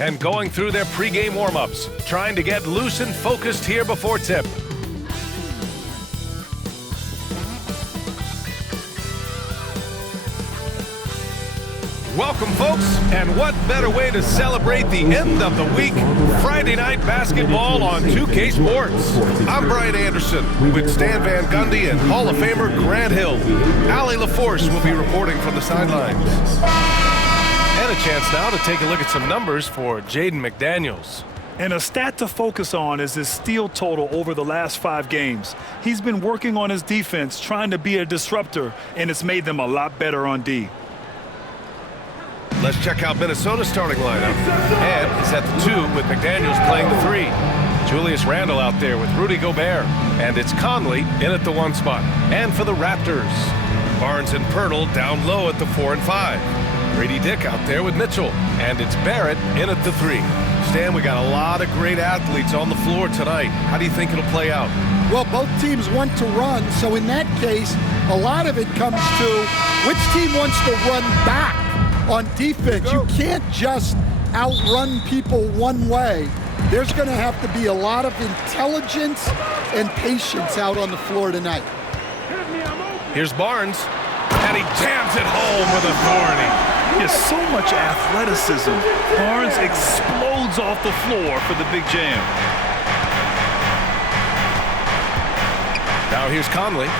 and going through their pregame warm-ups, trying to get loose and focused here before tip. Welcome, folks, and what better way to celebrate the end of the week? Friday night basketball on 2K Sports. I'm Brian Anderson with Stan Van Gundy and Hall of Famer Grant Hill. Allie LaForce will be reporting from the sidelines. And a chance now to take a look at some numbers for Jaden McDaniels. And a stat to focus on is his steal total over the last 5 games. He's been working on his defense, trying to be a disruptor, and it's made them a lot better on D. Let's check out Minnesota's starting lineup. Ed is at the 2 with McDaniels playing the 3. Julius Randle out there with Rudy Gobert. And it's Conley in at the 1 spot. And for the Raptors, Barnes and Pirtle down low at the 4 and 5. Grady Dick out there with Mitchell. And it's Barrett in at the 3. Stan, we got a lot of great athletes on the floor tonight. How do you think it'll play out? Well, both teams want to run, so in that case, a lot of it comes to which team wants to run back. On defense, you can't just outrun people one way. There's going to have to be a lot of intelligence and patience out on the floor tonight. Here's Barnes, and he jams it home with authority. He has so much athleticism. Barnes explodes off the floor for the big jam. Now here's Conley.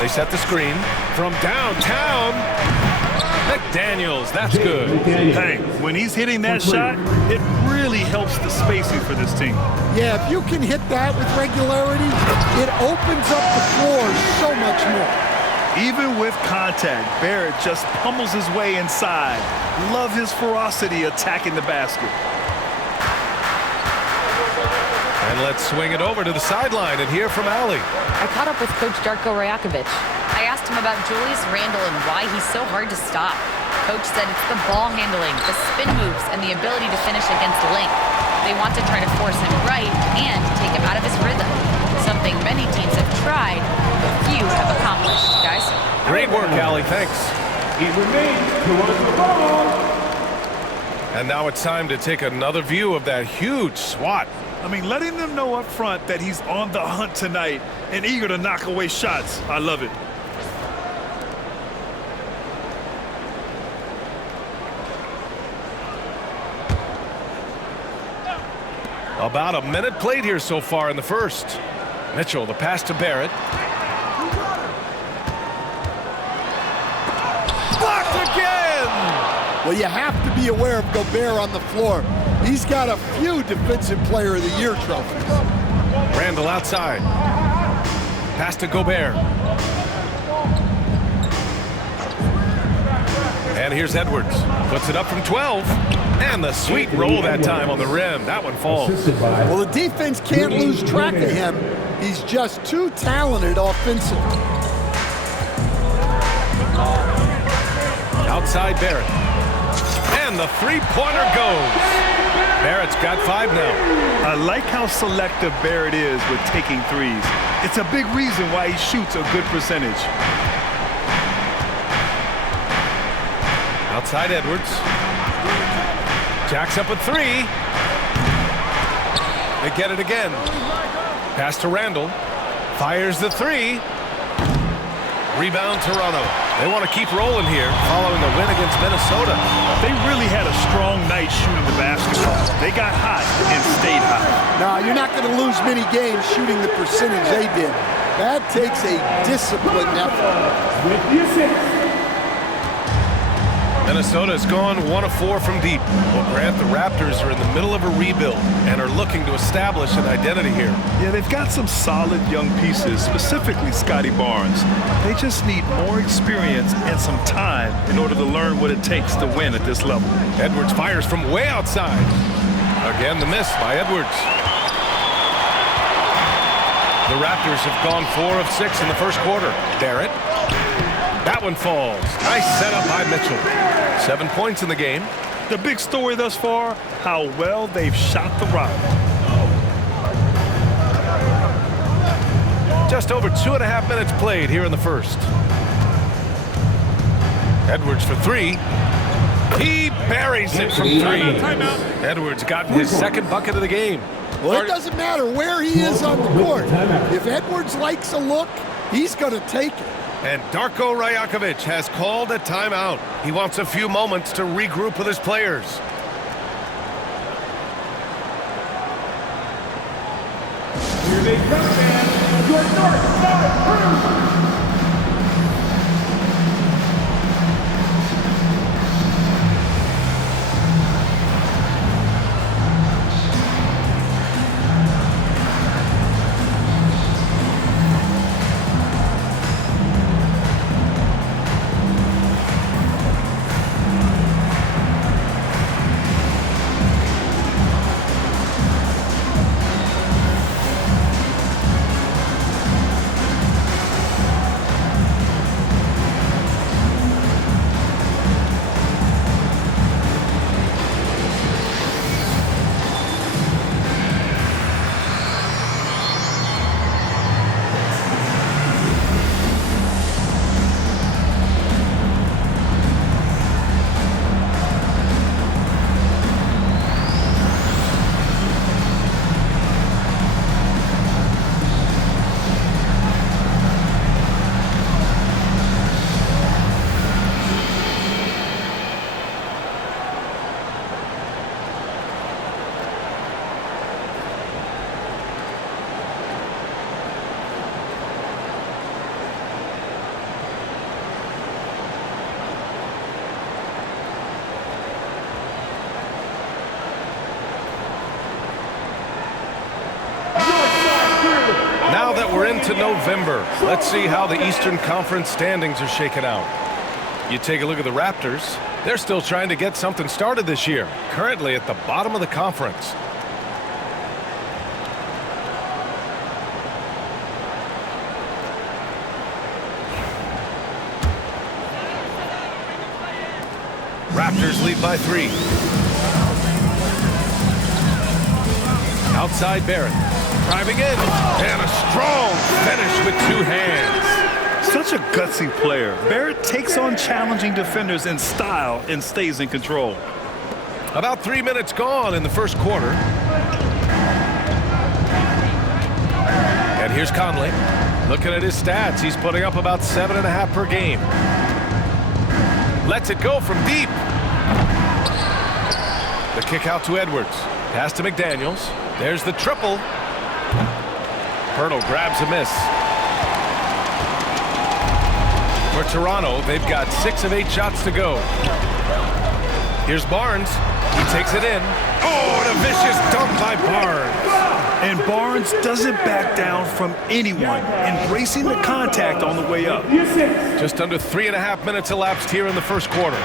They set the screen from downtown. McDaniels, that's good. Hey, when he's hitting that shot, it really helps the spacing for this team. Yeah, if you can hit that with regularity, it opens up the floor so much more. Even with contact, Barrett just pummels his way inside. Love his ferocity attacking the basket. And let's swing it over to the sideline and hear from Allie. I caught up with Coach Darko Rajakovic. I asked him about Julius Randle and why he's so hard to stop. Coach said it's the ball handling, the spin moves, and the ability to finish against length. They want to try to force him right and take him out of his rhythm. Something many teams have tried, but few have accomplished, guys. Great work, Allie. Thanks. He remains towards the ball. And now it's time to take another view of that huge swat. I mean, letting them know up front that he's on the hunt tonight and eager to knock away shots. I love it. About a minute played here so far in the first. Mitchell, the pass to Barrett. Blocked again! Well, you have to be aware of Gobert on the floor. He's got a few Defensive Player of the Year trophies. Randle outside. Pass to Gobert. And here's Edwards. Puts it up from 12. And the sweet roll that time on the rim. That one falls. Well, the defense can't lose track of him. He's just too talented offensively. Outside Barrett. And the three-pointer goes. Barrett's got 5 now. I like how selective Barrett is with taking threes. It's a big reason why he shoots a good percentage. Outside Edwards. Jacks up a 3. They get it again. Pass to Randle. Fires the 3. Rebound Toronto. They want to keep rolling here following the win against Minnesota. They really had a strong night shooting the basketball. They got hot and stayed hot. Now, you're not going to lose many games shooting the percentage they did. That takes a disciplined effort. With the assist. Minnesota has gone 1 of 4 from deep. Well, Grant, the Raptors are in the middle of a rebuild and are looking to establish an identity here. Yeah, they've got some solid young pieces, specifically Scottie Barnes. They just need more experience and some time in order to learn what it takes to win at this level. Edwards fires from way outside. Again, the miss by Edwards. The Raptors have gone 4 of 6 in the first quarter. Barrett. That one falls. Nice setup by Mitchell. 7 points in the game. The big story thus far, how well they've shot the rock. Just over 2.5 minutes played here in the first. Edwards for 3. He buries it from three. Edwards got his second bucket of the game. Well, it doesn't matter where he is on the court. If Edwards likes a look, he's going to take it. And Darko Rajakovic has called a timeout. He wants a few moments to regroup with his players. Here they come, man. Your North Star Crew. Now that we're into November, let's see how the Eastern Conference standings are shaken out. You take a look at the Raptors. They're still trying to get something started this year, currently at the bottom of the conference. Raptors lead by 3. Outside Barrett. Driving in. And a strong finish with 2 hands. Such a gutsy player. Barrett takes on challenging defenders in style and stays in control. About 3 minutes gone in the first quarter. And here's Conley. Looking at his stats, he's putting up about 7.5 per game. Lets it go from deep. The kick out to Edwards. Pass to McDaniels. There's the triple. Hurdle grabs a miss. For Toronto, they've got 6 of 8 shots to go. Here's Barnes. He takes it in. Oh, and a vicious dunk by Barnes. And Barnes doesn't back down from anyone, embracing the contact on the way up. Just under 3.5 minutes elapsed here in the first quarter.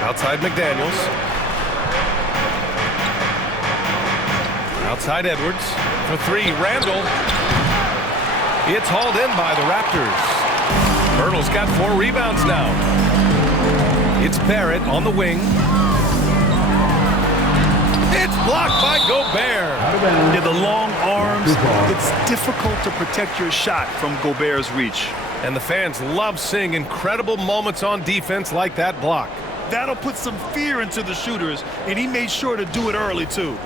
Outside McDaniels. Outside Edwards. For 3, Randle. It's hauled in by the Raptors. Hurdle's got 4 rebounds now. It's Barrett on the wing. It's blocked by Gobert. Yeah, the long arms. It's difficult to protect your shot from Gobert's reach. And the fans love seeing incredible moments on defense like that block. That'll put some fear into the shooters, and he made sure to do it early, too.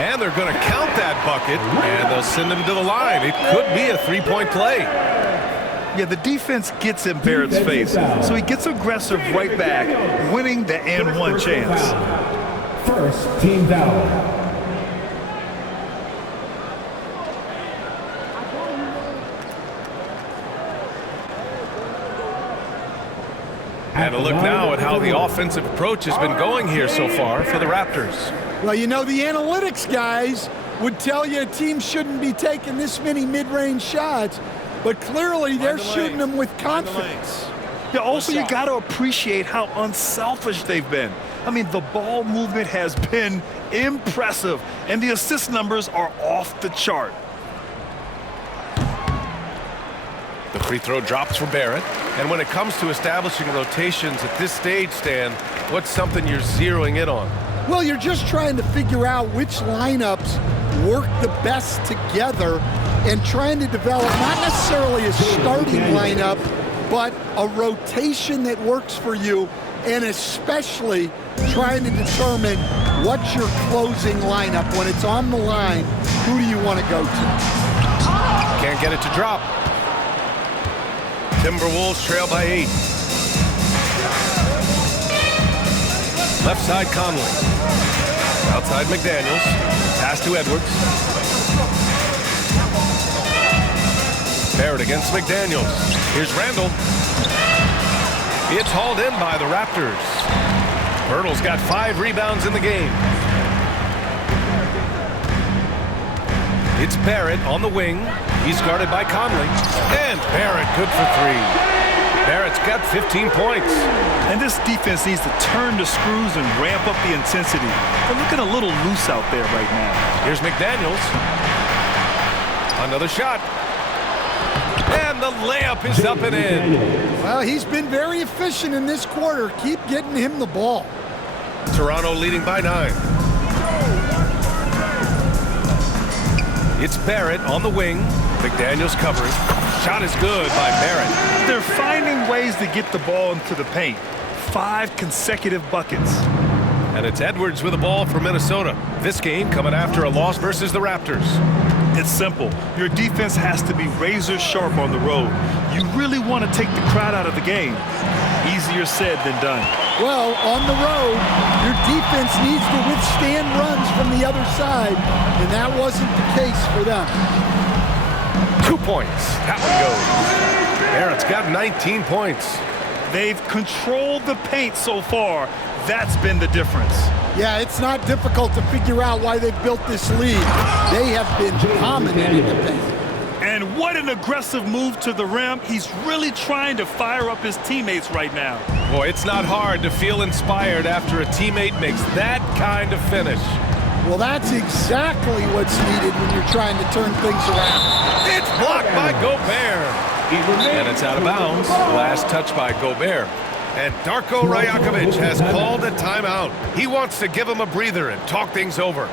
And they're going to count that bucket, and they'll send him to the line. It could be a 3-point play. Yeah, the defense gets in Barrett's face, so he gets aggressive right back, winning the and-one chance. First team foul. And a look now at how the offensive approach has been going here so far for the Raptors. Well, you know, the analytics guys would tell you a team shouldn't be taking this many mid-range shots, but clearly they're shooting them with confidence. Yeah, also, you got to appreciate how unselfish they've been. I mean, the ball movement has been impressive, and the assist numbers are off the chart. The free throw drops for Barrett. And when it comes to establishing rotations at this stage, Stan, what's something you're zeroing in on? Well, you're just trying to figure out which lineups work the best together and trying to develop not necessarily a starting lineup, but a rotation that works for you, and especially trying to determine what's your closing lineup. When it's on the line, who do you want to go to? Can't get it to drop. Timberwolves trail by 8. Left side Conley. Outside McDaniels. Pass to Edwards. Barrett against McDaniels. Here's Randle. It's hauled in by the Raptors. Hurdle's got 5 rebounds in the game. It's Barrett on the wing. He's guarded by Conley. And Barrett good for 3. Barrett's got 15 points. And this defense needs to turn the screws and ramp up the intensity. They're looking a little loose out there right now. Here's McDaniels. Another shot. And the layup is up and in. Well, he's been very efficient in this quarter. Keep getting him the ball. Toronto leading by 9. It's Barrett on the wing. McDaniels covering. Shot is good by Barrett. They're finding ways to get the ball into the paint. 5 consecutive buckets. And it's Edwards with the ball for Minnesota. This game coming after a loss versus the Raptors. It's simple. Your defense has to be razor sharp on the road. You really want to take the crowd out of the game. Easier said than done. Well, on the road, your defense needs to withstand runs from the other side, and that wasn't the case for them. 2 points. That one goes. Barrett's got 19 points. They've controlled the paint so far. That's been the difference. Yeah, it's not difficult to figure out why they've built this lead. They have been dominating the paint. And what an aggressive move to the rim. He's really trying to fire up his teammates right now. Boy, it's not hard to feel inspired after a teammate makes that kind of finish. Well, that's exactly what's needed when you're trying to turn things around. It's blocked by Gobert. And it's out of bounds. Last touch by Gobert. And Darko Rajakovic has called a timeout. He wants to give him a breather and talk things over.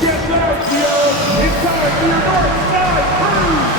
Get back, Theo. It's time for your north side crew.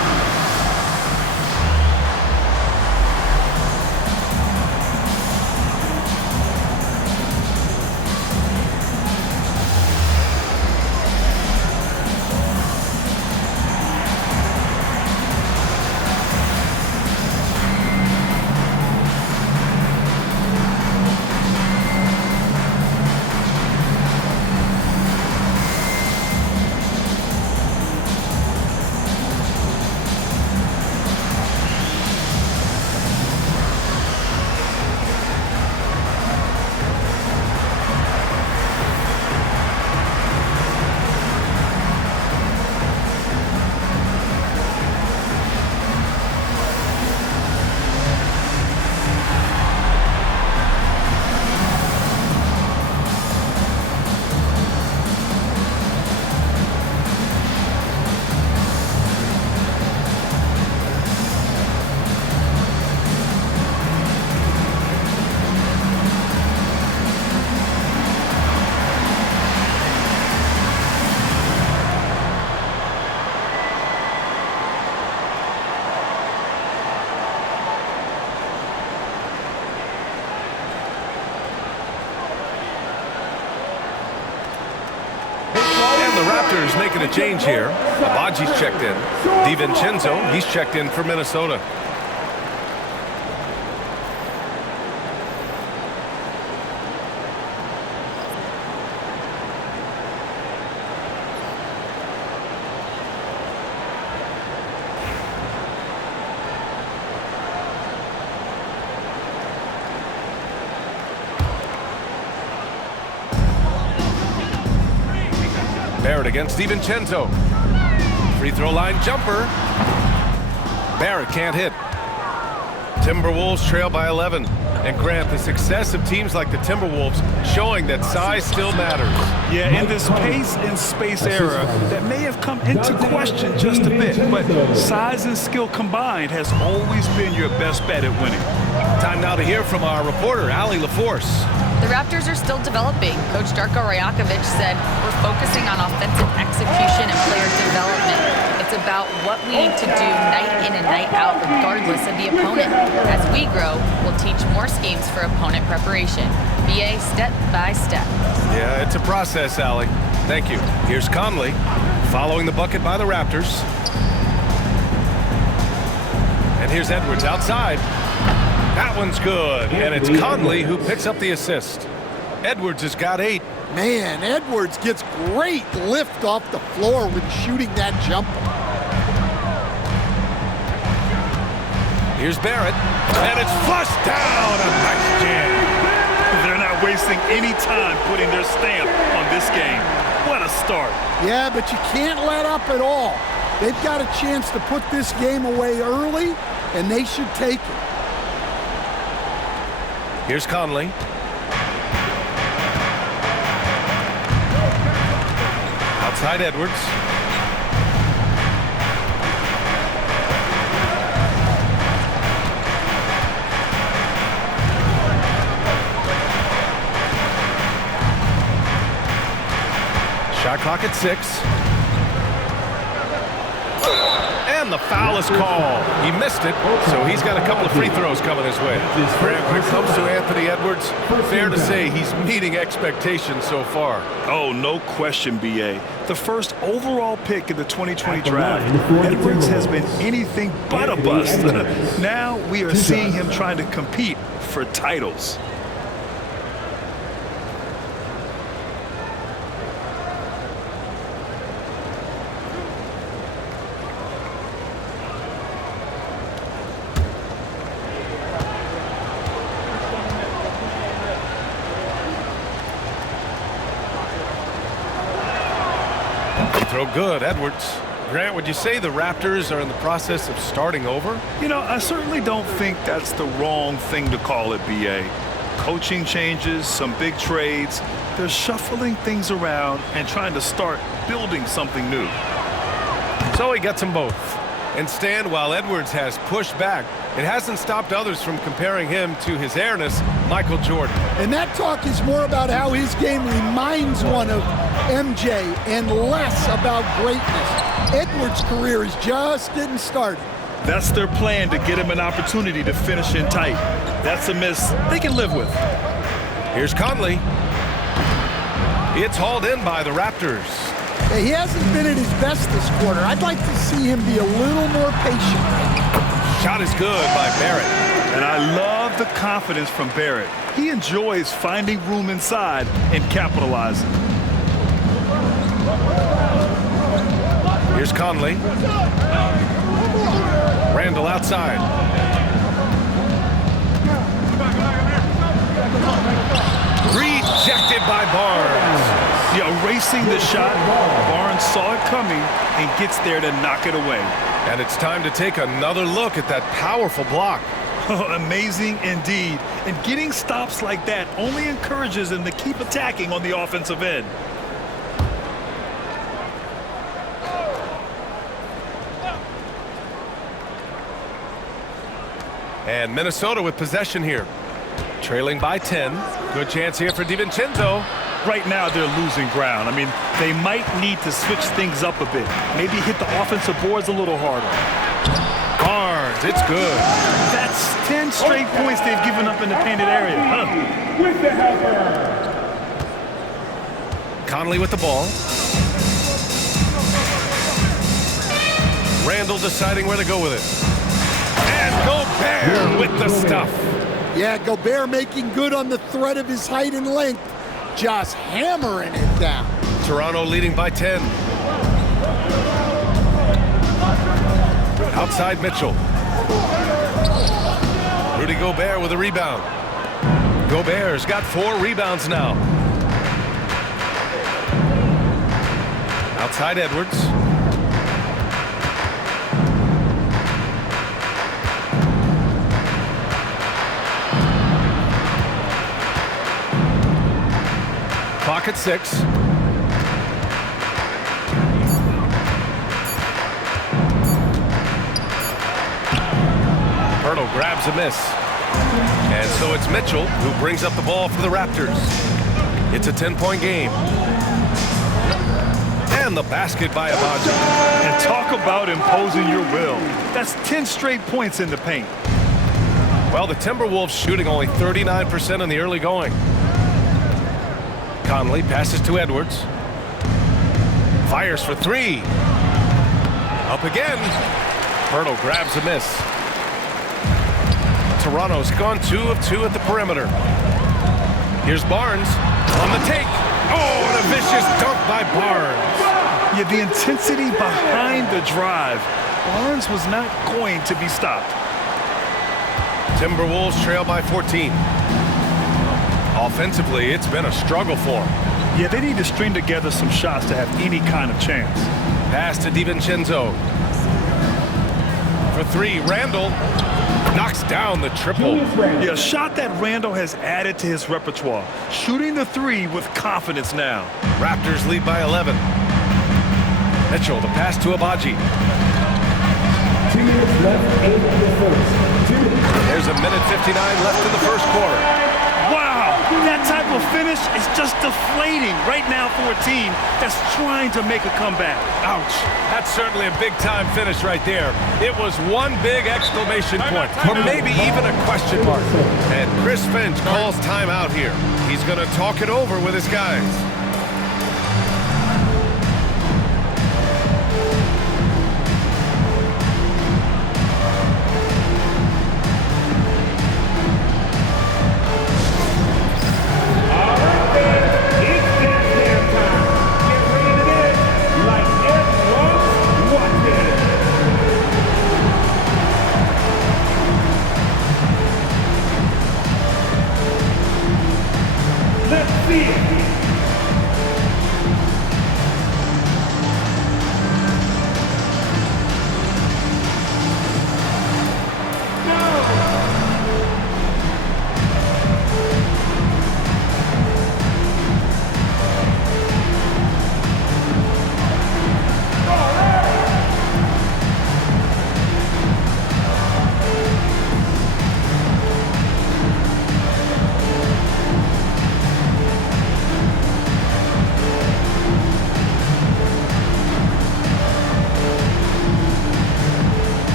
Raptors making a change here. Abaji's checked in. DiVincenzo, he's checked in for Minnesota. Barrett against DiVincenzo. Free throw line jumper. Barrett can't hit. Timberwolves trail by 11. And Grant, the success of teams like the Timberwolves showing that size still matters. Yeah, in this pace and space era, that may have come into question just a bit, but size and skill combined has always been your best bet at winning. Time now to hear from our reporter, Allie LaForce. The Raptors are still developing. Coach Darko Rajakovic said, we're focusing on offensive execution and player development. It's about what we need to do night in and night out, regardless of the opponent. As we grow, we'll teach more schemes for opponent preparation. BA step by step. Yeah, it's a process, Allie. Thank you. Here's Conley, following the bucket by the Raptors. And here's Edwards outside. That one's good, and it's Conley who picks up the assist. Edwards has got 8. Man, Edwards gets great lift off the floor when shooting that jumper. Here's Barrett, and it's flushed down. A nice jam. They're not wasting any time putting their stamp on this game. What a start. Yeah, but you can't let up at all. They've got a chance to put this game away early, and they should take it. Here's Conley. Outside Edwards. Shot clock at 6. And the foul is called. He missed it, so he's got a couple of free throws coming his way. When it comes to Anthony Edwards, fair to say he's meeting expectations so far. Oh, no question, BA. The first overall pick in the 2020 draft, Edwards has been anything but a bust. Now we are seeing him trying to compete for titles. Throw good, Edwards. Grant, would you say the Raptors are in the process of starting over? You know, I certainly don't think that's the wrong thing to call it, BA. Coaching changes, some big trades. They're shuffling things around and trying to start building something new. So he gets them both. And Stan, while Edwards has pushed back, it hasn't stopped others from comparing him to his airness, Michael Jordan. And that talk is more about how his game reminds one of MJ and less about greatness. Edwards' career is just getting started. That's their plan, to get him an opportunity to finish in tight. That's a miss they can live with. Here's Conley. It's hauled in by the Raptors. Yeah, he hasn't been at his best this quarter. I'd like to see him be a little more patient. Shot is good by Barrett. And I love the confidence from Barrett. He enjoys finding room inside and capitalizing. Here's Conley. Randle outside. Rejected by Barnes. Yeah, erasing the shot. Barnes saw it coming and gets there to knock it away. And it's time to take another look at that powerful block. Amazing indeed. And getting stops like that only encourages them to keep attacking on the offensive end. And Minnesota with possession here. Trailing by 10. Good chance here for DiVincenzo. Right now they're losing ground. I mean, they might need to switch things up a bit. Maybe hit the offensive boards a little harder. Barnes, it's good. That's 10 straight points they've given up in the painted area. With the helper. Conley with the ball. Randle deciding where to go with it. And Gobert with the stuff. Yeah, Gobert making good on the threat of his height and length. Just hammering it down. Toronto leading by 10. Outside Mitchell. Rudy Gobert with a rebound. Gobert's got 4 rebounds now. Outside Edwards. back at 6. Hurdle grabs a miss. And so it's Mitchell who brings up the ball for the Raptors. It's a 10-point game. And the basket by Abaji. And talk about imposing your will. That's 10 straight points in the paint. Well, the Timberwolves shooting only 39% in the early going. Conley passes to Edwards. Fires for 3. Up again. Hurdle grabs a miss. Toronto's gone 2 of 2 at the perimeter. Here's Barnes on the take. Oh, and a vicious dunk by Barnes. Yeah, the intensity behind the drive. Barnes was not going to be stopped. Timberwolves trail by 14. Offensively, it's been a struggle for them. Yeah, they need to string together some shots to have any kind of chance. Pass to DiVincenzo. For 3, Randle knocks down the triple. Yeah, a shot that Randle has added to his repertoire. Shooting the 3 with confidence now. Raptors lead by 11. Mitchell, the pass to Abaji. 2 minutes left in the first. There's a minute 59 left in the first quarter. Wow, that type of finish is just deflating right now for a team that's trying to make a comeback. Ouch. That's certainly a big-time finish right there. It was one big exclamation point, or maybe even a question mark. And Chris Finch calls timeout here. He's going to talk it over with his guys.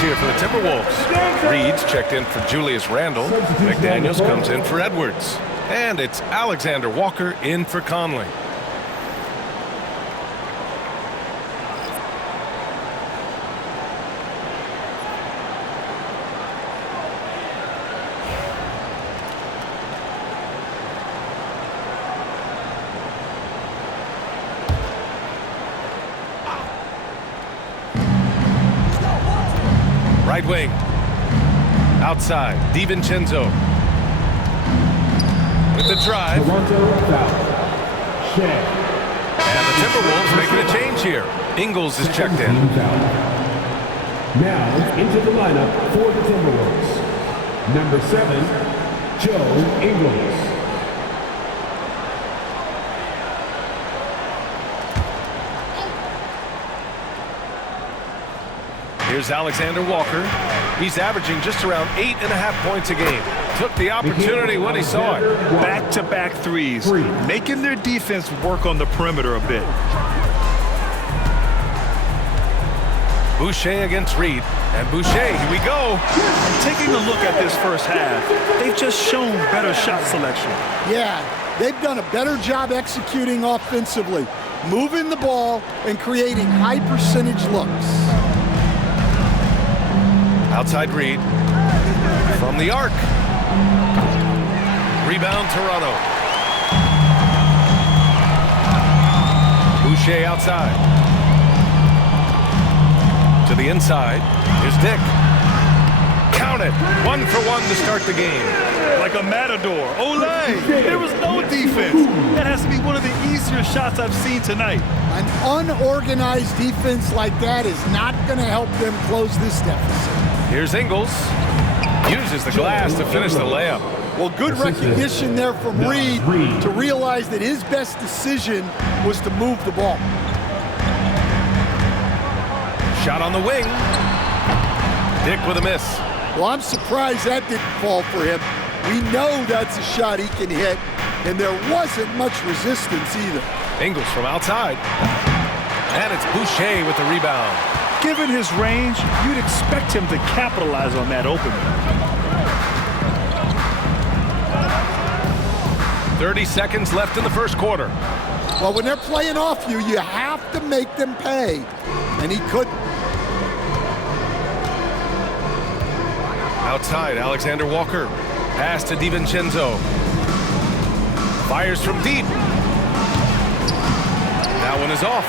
Here for the Timberwolves. Reed's checked in for Julius Randle. McDaniels comes in for Edwards. And it's Alexander Walker in for Conley. Right wing. Outside. DiVincenzo. With the drive. And the Timberwolves making a change here. Ingles is checked in. Now into the lineup for the Timberwolves. Number 7, Joe Ingles. Here's Alexander Walker. He's averaging just around 8.5 points a game. Took the opportunity when he saw it. Back-to-back threes, making their defense work on the perimeter a bit. Boucher against Reed. And Boucher, here we go. Taking a look at this first half, they've just shown better shot selection. Yeah, they've done a better job executing offensively, moving the ball and creating high percentage looks. Outside Reed. From the arc. Rebound, Toronto. Boucher outside. To the inside. Here's Dick. Count it. 1 for 1 to start the game. Like a matador. Olay! There was no defense. That has to be one of the easier shots I've seen tonight. An unorganized defense like that is not going to help them close this deficit. Here's Ingles. Uses the glass to finish the layup. Well, good recognition there from Reed to realize that his best decision was to move the ball. Shot on the wing. Dick with a miss. Well, I'm surprised that didn't fall for him. We know that's a shot he can hit, and there wasn't much resistance either. Ingles from outside. And it's Boucher with the rebound. Given his range, you'd expect him to capitalize on that opening. 30 seconds left in the first quarter. Well, when they're playing off you, you have to make them pay, and he couldn't. Outside, Alexander Walker. Pass to DiVincenzo. Fires from deep. That one is off.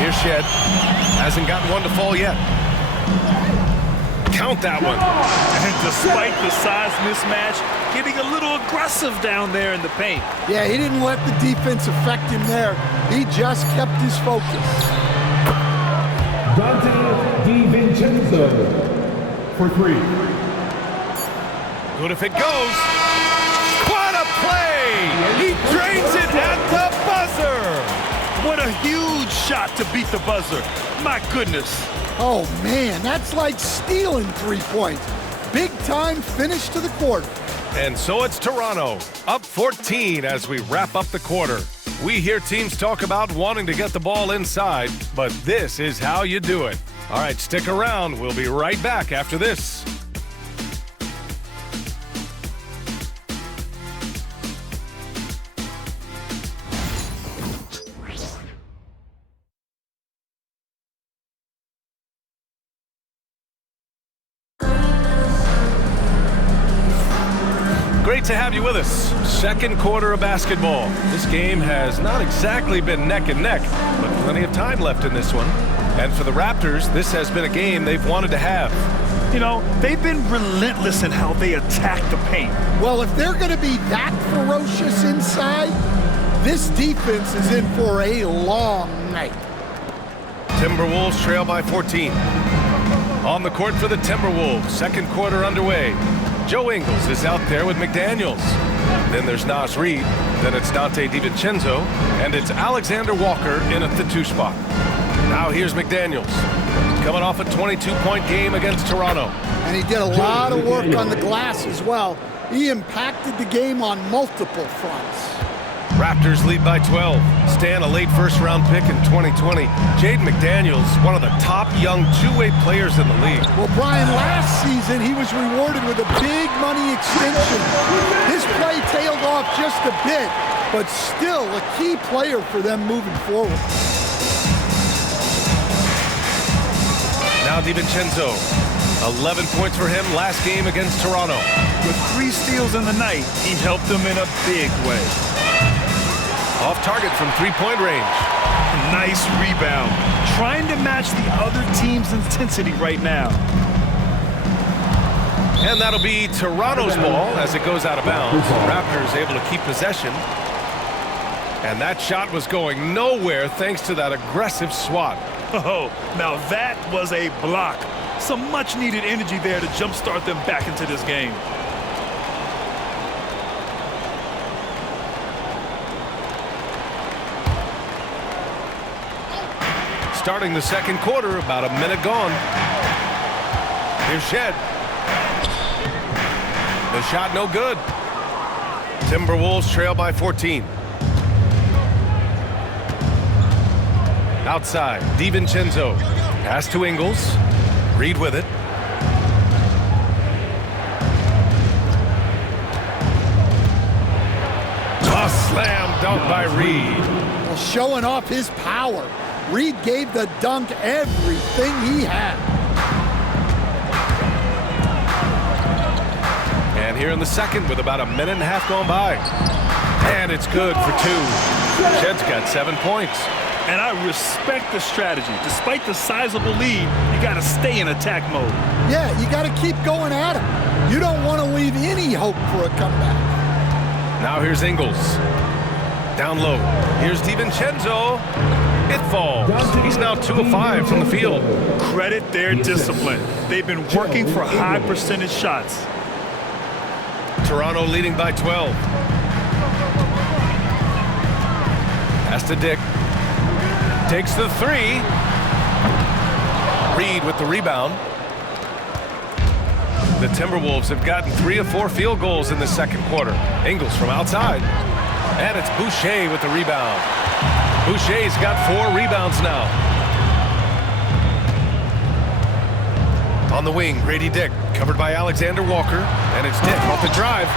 Here's Shed. Hasn't gotten one to fall yet. Count that one. And despite the size mismatch, getting a little aggressive down there in the paint. Yeah, he didn't let the defense affect him there. He just kept his focus. DiVincenzo for 3. Good if it goes. What a play! He drains it at the buzzer! What a huge shot to beat the buzzer. My goodness. Oh, man, that's like stealing 3 points. Big time finish to the quarter. And so it's Toronto, up 14 as we wrap up the quarter. We hear teams talk about wanting to get the ball inside, but this is how you do it. All right, stick around. We'll be right back after this. Great to have you with us. Second quarter of basketball. This game has not exactly been neck and neck, but plenty of time left in this one. And for the Raptors, this has been a game they've wanted to have. You know, they've been relentless in how they attack the paint. Well, if they're going to be that ferocious inside, this defense is in for a long night. Timberwolves trail by 14. On the court for the Timberwolves. Second quarter underway. Joe Ingles is out there with McDaniels. Then there's Naz Reid. Then it's Dante DiVincenzo. And it's Alexander Walker in at the 2 spot. Now here's McDaniels. Coming off a 22-point game against Toronto. And he did a lot of work on the glass as well. He impacted the game on multiple fronts. Raptors lead by 12. Stan, a late first-round pick in 2020. Jaden McDaniels, one of the top young two-way players in the league. Well, Brian, last season he was rewarded with a big money extension. His play tailed off just a bit, but still a key player for them moving forward. Now DiVincenzo. 11 points for him last game against Toronto. With 3 steals in the night, he helped them in a big way. Off target from 3-point range. Nice rebound. Trying to match the other team's intensity right now. And that'll be Toronto's ball as it goes out of bounds. Raptors able to keep possession. And that shot was going nowhere thanks to that aggressive swat. Oh, now that was a block. Some much-needed energy there to jumpstart them back into this game. Starting the second quarter, about a minute gone. Here's Shed. The shot no good. Timberwolves trail by 14. Outside, DiVincenzo. Pass to Ingles. Reid with it. A slam dunk by Reid. Well, showing off his power. Reid gave the dunk everything he had. here in the second with about a minute and a half gone by. And it's good for 2. Shedd's got 7 points. And I respect the strategy. Despite the sizable lead, you got to stay in attack mode. Yeah, you got to keep going at him. You don't want to leave any hope for a comeback. Now here's Ingles. Down low. Here's DiVincenzo. It falls. He's now 2 of 5 from the field. Credit their discipline. They've been working for high percentage shots. Toronto leading by 12. Pass to Dick. Takes the 3. Reed with the rebound. The Timberwolves have gotten 3 of 4 field goals in the second quarter. Ingles from outside. And it's Boucher with the rebound. Boucher's got 4 rebounds now. On the wing, Grady Dick, covered by Alexander Walker, and it's Dick off the drive.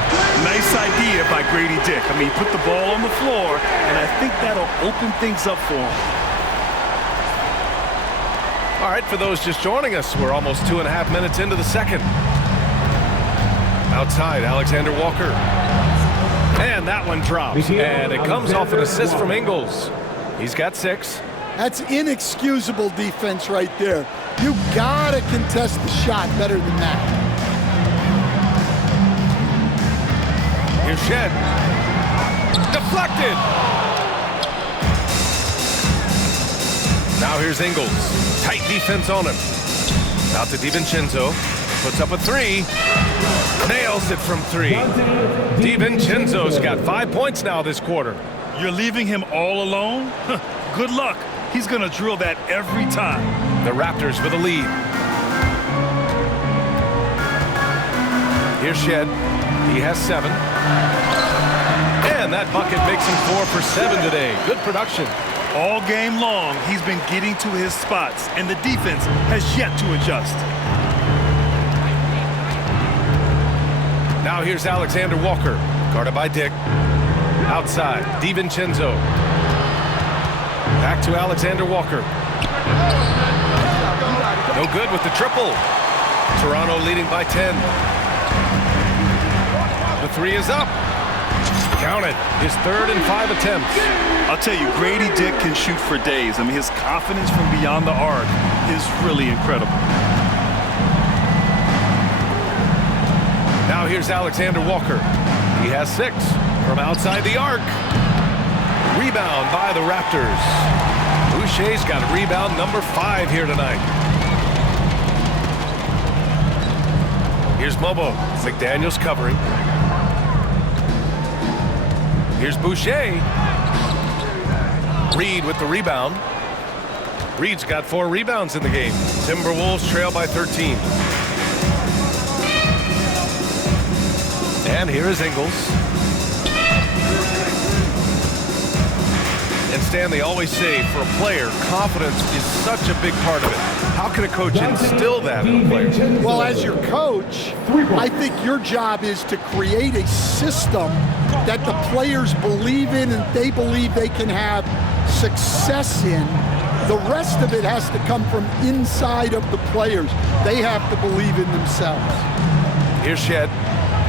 Nice idea by Grady Dick. I mean, he put the ball on the floor, and I think that'll open things up for him. All right, for those just joining us, we're almost 2.5 minutes into the second. Outside, Alexander Walker. And that one drops, and it comes off an assist from Ingles. He's got 6. That's inexcusable defense right there. You gotta contest the shot better than that. Here's Shedd. Deflected. Now here's Ingles. Tight defense on him. Out to DiVincenzo. Puts up a 3. Nails it from 3. DiVincenzo's got 5 points now this quarter. You're leaving him all alone? Good luck. He's going to drill that every time. The Raptors with a lead. Here's Shedd. He has 7. And that bucket makes him 4 for 7 today. Good production. All game long, he's been getting to his spots, and the defense has yet to adjust. Now here's Alexander Walker, guarded by Dick. Outside, DiVincenzo. Back to Alexander Walker. No good with the triple. Toronto leading by 10. The 3 is up. Count it. His 3rd and 5 attempts. I'll tell you, Grady Dick can shoot for days. I mean, his confidence from beyond the arc is really incredible. Now here's Alexander Walker. He has 6 from outside the arc. Rebound by the Raptors. Boucher's got rebound number 5 here tonight. Here's Mobo. McDaniels covering. Here's Boucher. Reed with the rebound. Reed's got 4 rebounds in the game. Timberwolves trail by 13. And here is Ingles. And Stan, they always say for a player, confidence is such a big part of it. How can a coach instill that in a player? Well, as your coach, I think your job is to create a system that the players believe in and they believe they can have success in. The rest of it has to come from inside of the players. They have to believe in themselves. Here's Shedd.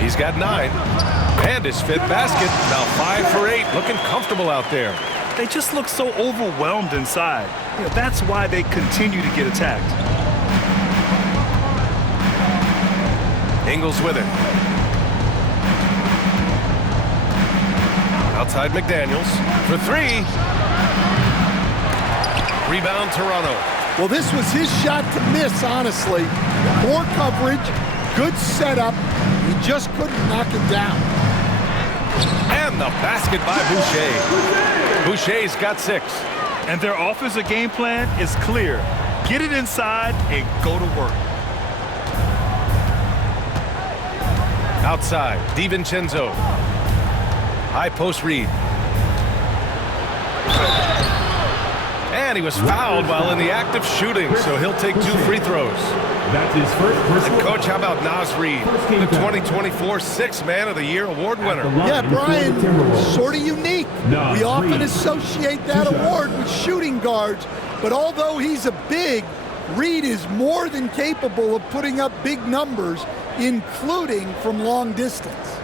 He's got 9. And his 5th basket. Now 5 for 8. Looking comfortable out there. They just look so overwhelmed inside. You know, that's why they continue to get attacked. Ingles with it. Outside McDaniels for 3. Rebound Toronto. Well, this was his shot to miss, honestly. Poor coverage, good setup. He just couldn't knock it down. And the basket by Boucher. Boucher's got 6. And their offensive game plan is clear. Get it inside and go to work. Outside, DiVincenzo. High post Reed. And he was fouled while in the act of shooting, so he'll take 2 free throws. That's his first personal. And Coach, how about Naz Reid, the 2024 Sixth Man of the Year award winner? Yeah, Brian, sort of unique. We often associate that award with shooting guards, but although he's a big, Reid is more than capable of putting up big numbers including from long distance.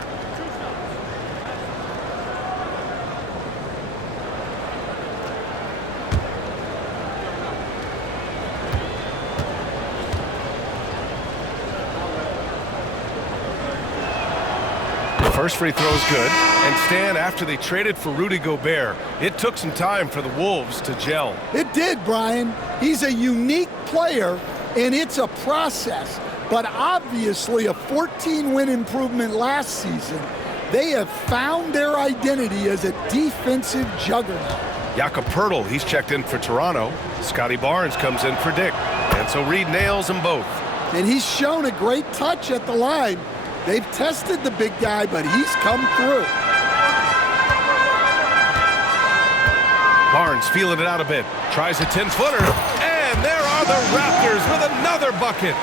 First free throw's good. And Stan, after they traded for Rudy Gobert, it took some time for the Wolves to gel. It did, Brian. He's a unique player, and it's a process. But obviously a 14-win improvement last season. They have found their identity as a defensive juggernaut. Jakob Poeltl, he's checked in for Toronto. Scottie Barnes comes in for Dick. And so Reed nails them both. And he's shown a great touch at the line. They've tested the big guy, but he's come through. Barnes feeling it out a bit. Tries a 10-footer. And there are the Raptors with another bucket.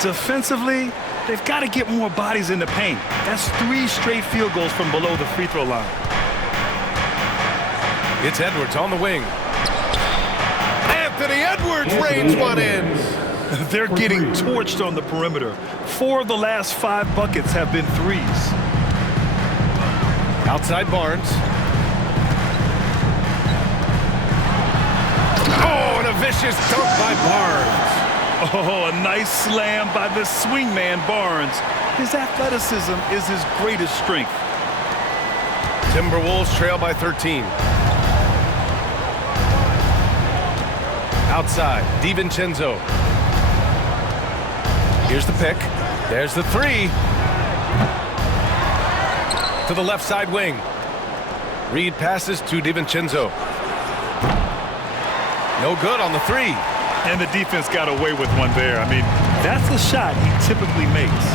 Defensively, they've got to get more bodies in the paint. That's 3 straight field goals from below the free throw line. It's Edwards on the wing. Anthony Edwards rains one in. They're getting torched on the perimeter. 4 of the last 5 buckets have been threes. Outside Barnes. Oh, and a vicious dunk by Barnes. Oh, a nice slam by the swingman Barnes. His athleticism is his greatest strength. Timberwolves trail by 13. Outside, DiVincenzo. Here's the pick. There's the 3. To the left side wing. Reed passes to DiVincenzo. No good on the 3. And the defense got away with one there. I mean, that's a shot he typically makes.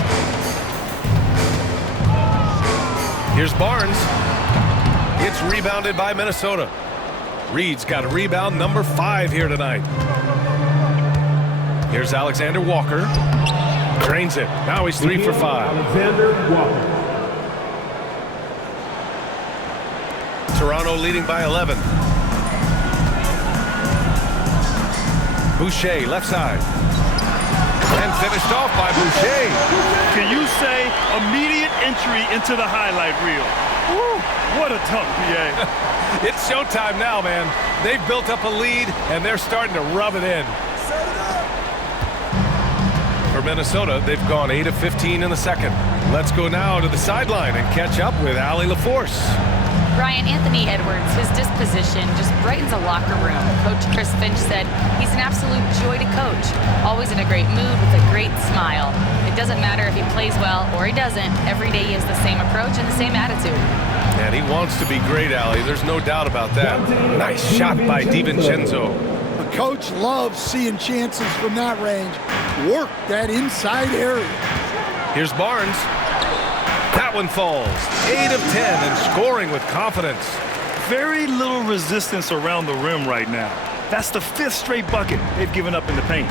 Here's Barnes. It's rebounded by Minnesota. Reed's got a rebound number 5 here tonight. Here's Alexander Walker. Drains it. Now he's 3 for 5. Alexander Walker. Toronto leading by 11. Boucher, left side. And finished off by Boucher. Can you say immediate entry into the highlight reel? Woo, what a dunk, PA. It's showtime now, man. They've built up a lead, and they're starting to rub it in. For Minnesota, they've gone 8 of 15 in the second. Let's go now to the sideline and catch up with Allie LaForce. Brian, Anthony Edwards, his disposition just brightens a locker room. Coach Chris Finch said he's an absolute joy to coach. Always in a great mood with a great smile. It doesn't matter if he plays well or he doesn't. Every day he has the same approach and the same attitude. And he wants to be great, Allie. There's no doubt about that. Nice shot by DiVincenzo. The coach loves seeing chances from that range. Work that inside area. Here's Barnes. That one falls. 8 of 10 and scoring with confidence. Very little resistance around the rim right now. That's the 5th straight bucket they've given up in the paint.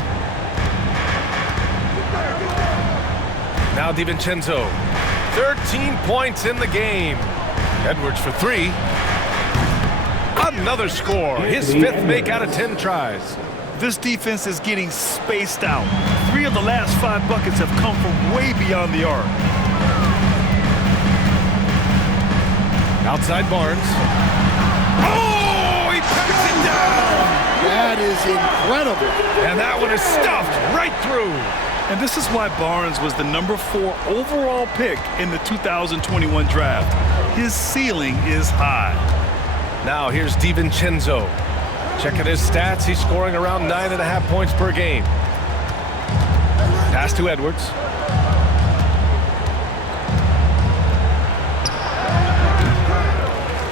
Now DiVincenzo. 13 points in the game. Edwards for 3. Another score. His 5th make out of 10 tries. This defense is getting spaced out. 3 of the last 5 buckets have come from way beyond the arc. Outside Barnes. Oh, he pecks it down! That is incredible. And that one is stuffed right through. And this is why Barnes was the number 4 overall pick in the 2021 draft. His ceiling is high. Now here's DiVincenzo. Checking his stats, he's scoring around 9.5 points per game. Pass to Edwards.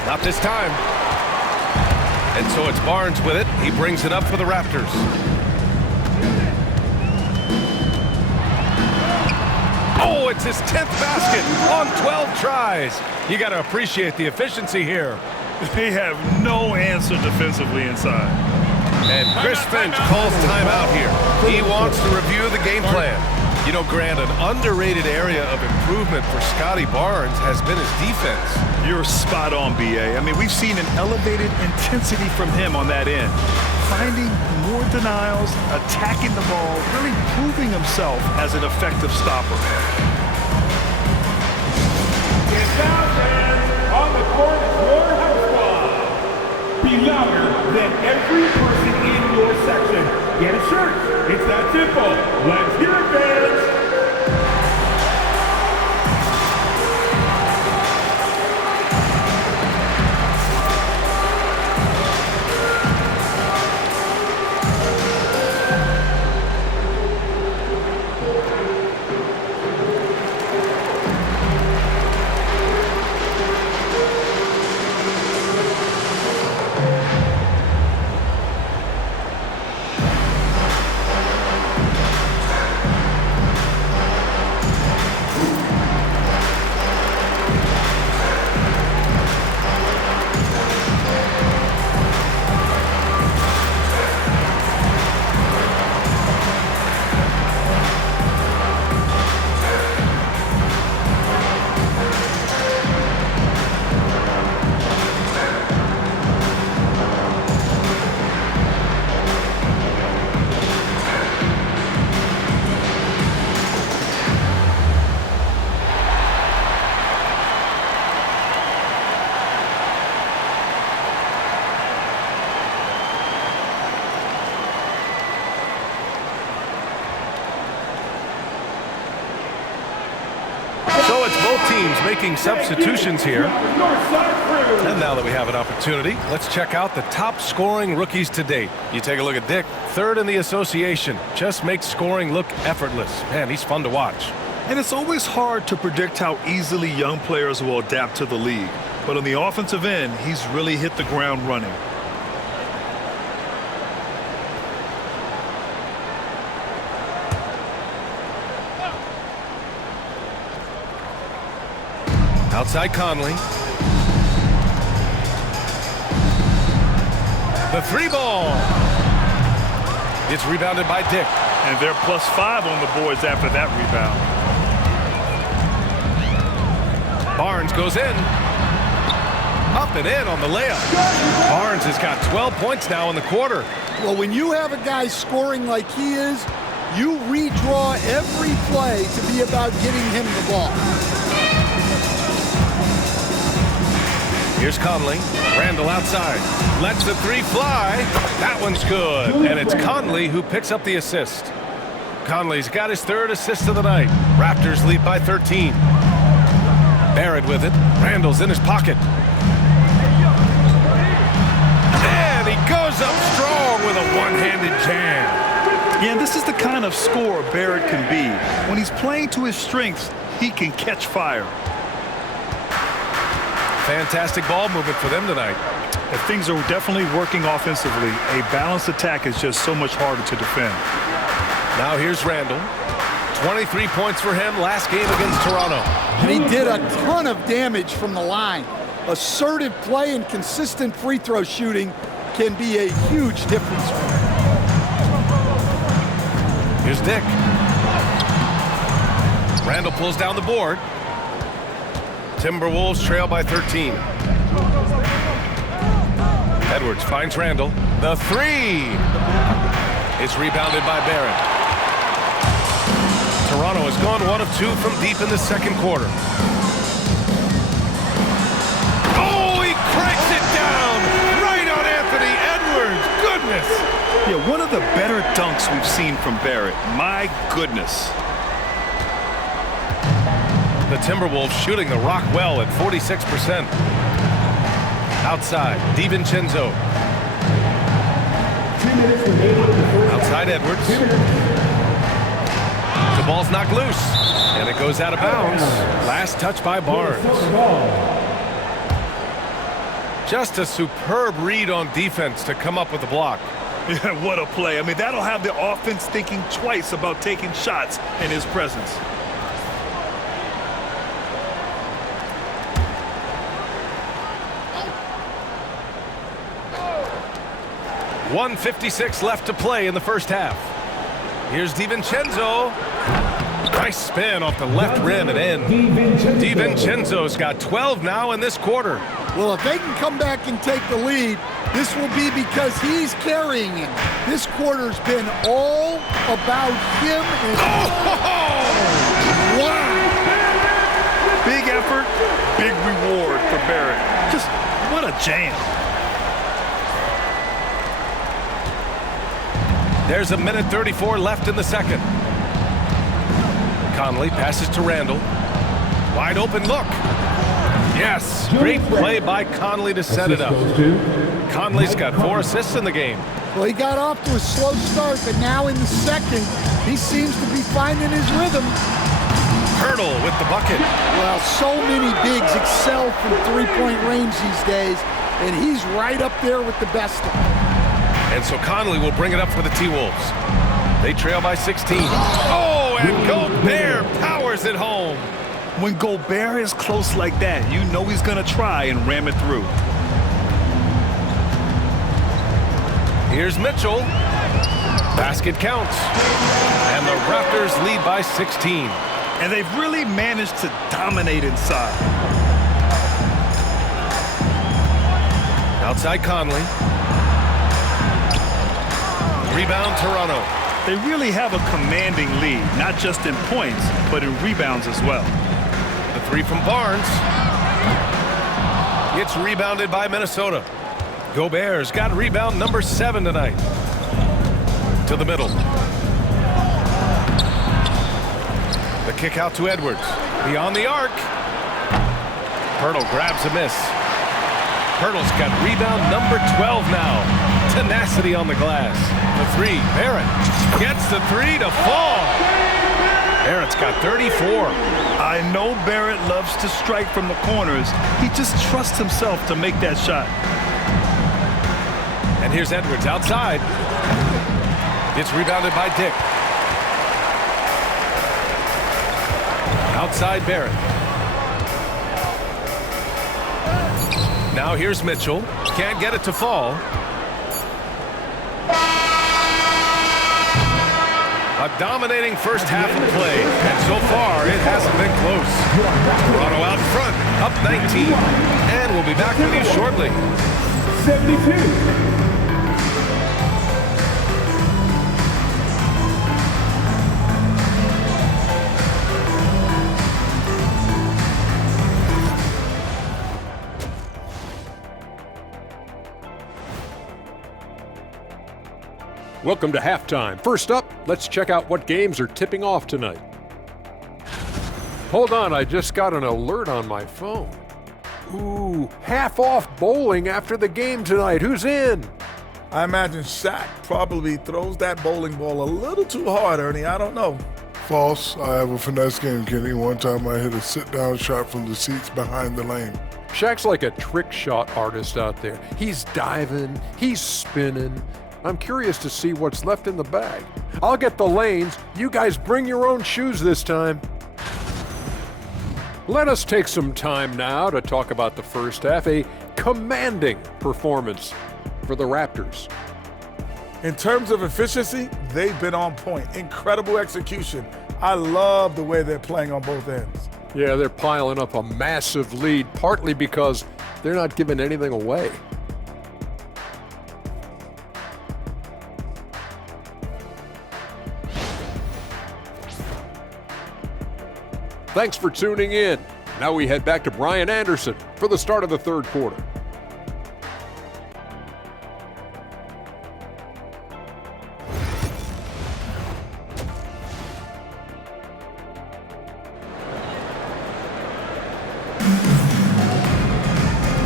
Not this time. And so it's Barnes with it. He brings it up for the Raptors. Oh, it's his 10th basket on 12 tries. You got to appreciate the efficiency here. They have no answer defensively inside. And Chris Finch calls timeout here. He wants to review the game plan. You know, Grant, an underrated area of improvement for Scottie Barnes has been his defense. You're spot on, BA. I mean, we've seen an elevated intensity from him on that end. finding more denials, attacking the ball, really proving himself as an effective stopper. And now, fans, on the court is your house squad. Be louder than every person in your section. Get a shirt. It's that simple. Let's hear it, fans. So it's both teams making substitutions here. And now that we have an opportunity, let's check out the top scoring rookies to date. You take a look at Dick, third in the association. Just makes scoring look effortless. Man, he's fun to watch. And it's always hard to predict how easily young players will adapt to the league. But on the offensive end, he's really hit the ground running. Outside Conley. The three ball. It's rebounded by Dick. And they're +5 on the boards after that rebound. Barnes goes in. Up and in on the layup. Barnes has got 12 points now in the quarter. Well, when you have a guy scoring like he is, you redraw every play to be about getting him the ball. Here's Conley. Randle outside. Lets the three fly. That one's good. And it's Conley who picks up the assist. Conley's got his third assist of the night. Raptors lead by 13. Barrett with it. Randle's in his pocket. And he goes up strong with a one-handed jam. Yeah, this is the kind of scorer Barrett can be. When he's playing to his strengths, he can catch fire. Fantastic ball movement for them tonight. And things are definitely working offensively. A balanced attack is just so much harder to defend. Now here's Randle. 23 points for him last game against Toronto. And he did a ton of damage from the line. Assertive play and consistent free throw shooting can be a huge difference. Here's Dick. Randle pulls down the board. Timberwolves trail by 13. Edwards finds Randle. The three is rebounded by Barrett. Toronto has gone 1 of 2 from deep in the second quarter. Oh, he cranks it down right on Anthony Edwards. Goodness. Yeah, one of the better dunks we've seen from Barrett. My goodness. The Timberwolves shooting the rock well at 46%. Outside, DiVincenzo. Outside Edwards. The ball's knocked loose, and it goes out of bounds. Last touch by Barnes. Just a superb read on defense to come up with the block. Yeah, what a play. I mean, that'll have the offense thinking twice about taking shots in his presence. 1:56 left to play in the first half. Here's DiVincenzo. Nice spin off the left rim and in. DiVincenzo's got 12 now in this quarter. Well, if they can come back and take the lead, this will be because he's carrying him. This quarter's been all about him. And wow! Big effort, big reward for Barrett. Just what a jam. There's a minute 34 left in the second. Conley passes to Randle. Wide open look. Yes, great play by Conley to set it up. Conley's got 4 assists in the game. Well, he got off to a slow start, but now in the second, he seems to be finding his rhythm. Hurdle with the bucket. Well, so many bigs excel from three-point range these days, and he's right up there with the best of them. And so Conley will bring it up for the T-Wolves. They trail by 16. Oh, and Gobert powers it home. When Gobert is close like that, you know he's going to try and ram it through. Here's Mitchell. Basket counts. And the Raptors lead by 16. And they've really managed to dominate inside. Outside Conley. Rebound Toronto. They really have a commanding lead, not just in points, but in rebounds as well. The 3 from Barnes. It's rebounded by Minnesota. Gobert's got rebound number 7 tonight. To the middle. The kick out to Edwards. Beyond the arc. Hurdle grabs a miss. Hurdle's got rebound number 12 now. Tenacity on the glass. The 3, Barrett gets the 3 to fall. Barrett's got 34. I know Barrett loves to strike from the corners. He just trusts himself to make that shot. And here's Edwards outside. It's rebounded by Dick. Outside Barrett. Now here's Mitchell. Can't get it to fall. A dominating first half of play, and so far it hasn't been close. Toronto out front, up 19, and we'll be back with you shortly. 72. Welcome to halftime. First up, let's check out what games are tipping off tonight. Hold on, I just got an alert on my phone. Ooh, half off bowling after the game tonight. Who's in? I imagine Shaq probably throws that bowling ball a little too hard, Ernie. I don't know. False. I have a finesse game, Kenny. One time I hit a sit-down shot from the seats behind the lane. Shaq's like a trick shot artist out there. He's diving, he's spinning. I'm curious to see what's left in the bag. I'll get the lanes. You guys bring your own shoes this time. Let us take some time now to talk about the first half. A commanding performance for the Raptors. In terms of efficiency, they've been on point. Incredible execution. I love the way they're playing on both ends. Yeah, they're piling up a massive lead, partly because they're not giving anything away. Thanks for tuning in. Now we head back to Brian Anderson for the start of the third quarter.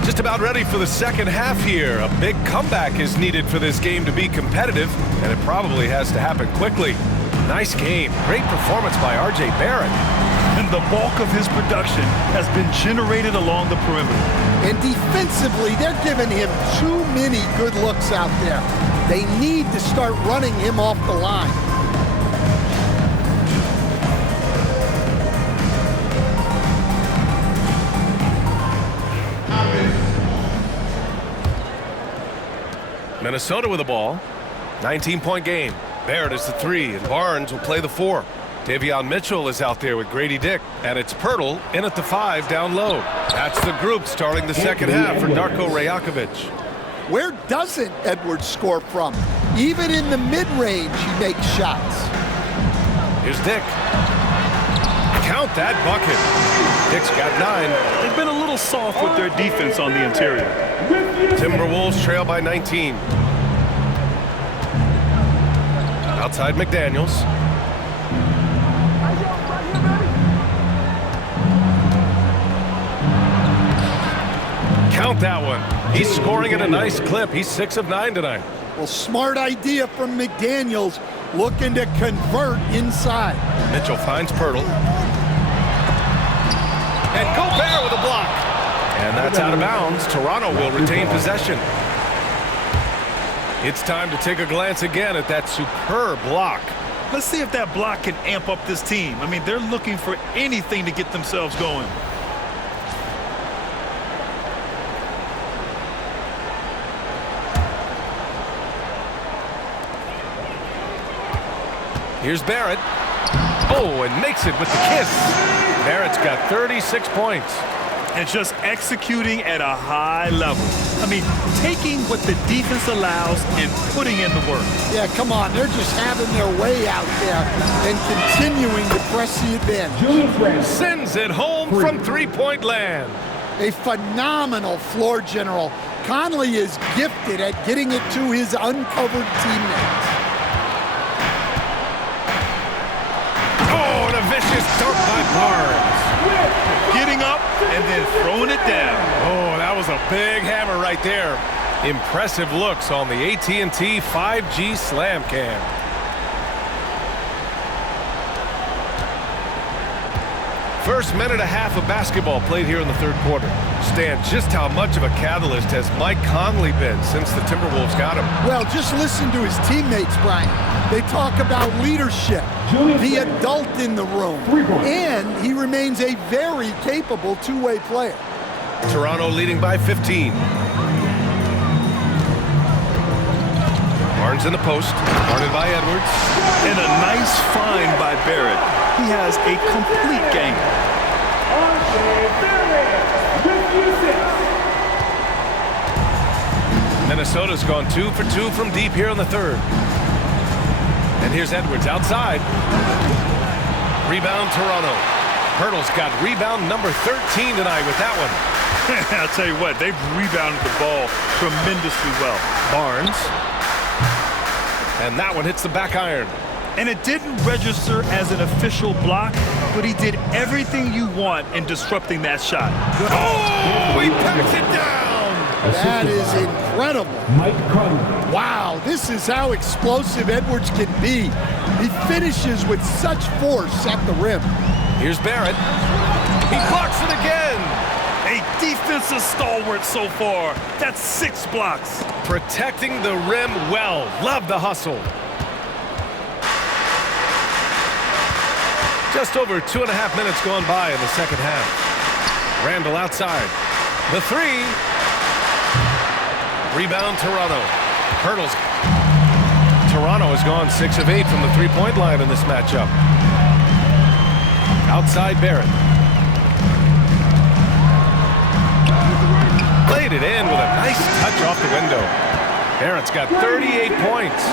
Just about ready for the second half here. A big comeback is needed for this game to be competitive, and it probably has to happen quickly. Nice game. Great performance by R.J. Barrett. And the bulk of his production has been generated along the perimeter. And defensively, they're giving him too many good looks out there. They need to start running him off the line. Minnesota with the ball. 19-point game. Barrett is the 3, and Barnes will play the 4. Davion Mitchell is out there with Grady Dick, and it's Pirtle in at the 5 down low. That's the group starting the second half for Darko Rajakovic. Where doesn't Edwards score from? Even in the mid-range, he makes shots. Here's Dick. Count that bucket. Dick's got 9. They've been a little soft with their defense on the interior. Timberwolves trail by 19. Outside McDaniels. Count that one. He's scoring at a nice clip. He's 6 of 9 tonight. Well, smart idea from McDaniels, looking to convert inside. Mitchell finds Pirtle. And Gobert with a block. And that's out of bounds. Toronto will retain possession. It's time to take a glance again at that superb block. Let's see if that block can amp up this team. I mean, they're looking for anything to get themselves going. Here's Barrett. Oh, and makes it with the kiss. Barrett's got 36 points. And just executing at a high level. I mean, taking what the defense allows and putting in the work. Yeah, come on. They're just having their way out there and continuing to press the advantage. Sends it home from three-point land. A phenomenal floor general. Conley is gifted at getting it to his uncovered teammates. Oh, and a vicious dunk by Barnes. Getting up and then throwing it down. Oh, that was a big hammer right there. Impressive looks on the AT&T 5G Slam Cam. First minute and a half of basketball played here in the third quarter. Stan, just how much of a catalyst has Mike Conley been since the Timberwolves got him? Well, just listen to his teammates, Brian. They talk about leadership, the adult in the room, and he remains a very capable two-way player. Toronto leading by 15. Barnes in the post, guarded by Edwards. And a nice find by Barrett. He has a complete game. Minnesota's gone 2 for 2 from deep here in the third. And here's Edwards outside. Rebound Toronto. Pirtle's got rebound number 13 tonight with that one. I'll tell you what, they've rebounded the ball tremendously well. Barnes. And that one hits the back iron. And it didn't register as an official block, but he did everything you want in disrupting that shot. Oh, he packs it down. That is incredible. Wow, this is how explosive Edwards can be. He finishes with such force at the rim. Here's Barrett. He blocks it again. A defensive stalwart so far. That's 6 blocks. Protecting the rim well. Love the hustle. Just over 2.5 minutes gone by in the second half. Randle outside. The 3. Rebound Toronto. Pirtle's. Toronto has gone 6 of 8 from the three-point line in this matchup. Outside Barrett. Played it in with a nice touch off the window. Barrett's got 38 points.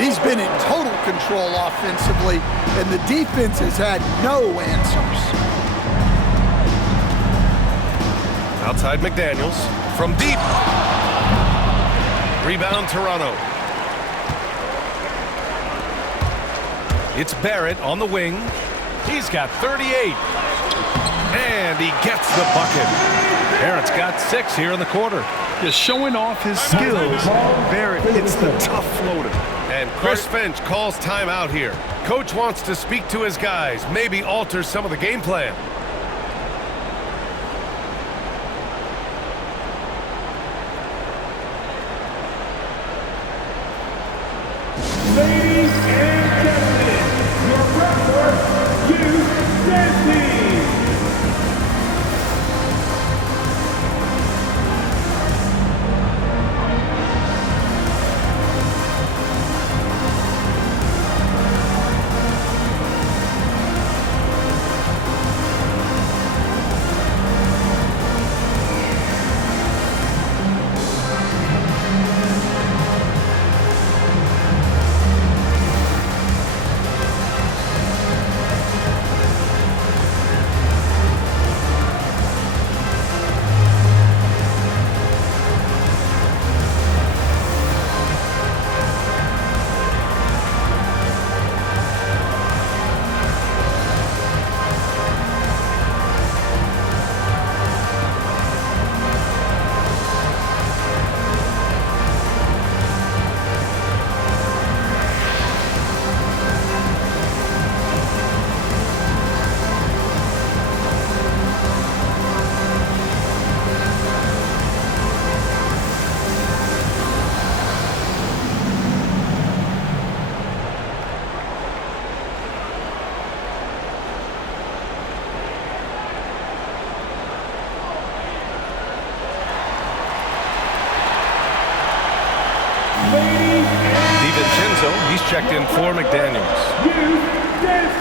He's been in total control offensively, and the defense has had no answers. Outside McDaniels. From deep. Rebound Toronto. It's Barrett on the wing. He's got 38. And he gets the bucket. Barrett's got 6 here in the quarter. Just showing off his skills. Barrett hits the tough floater. And Chris Finch calls timeout here. Coach wants to speak to his guys, maybe alter some of the game plan. Ladies and gentlemen, your Raptors, you DiVincenzo, he's checked in for McDaniels.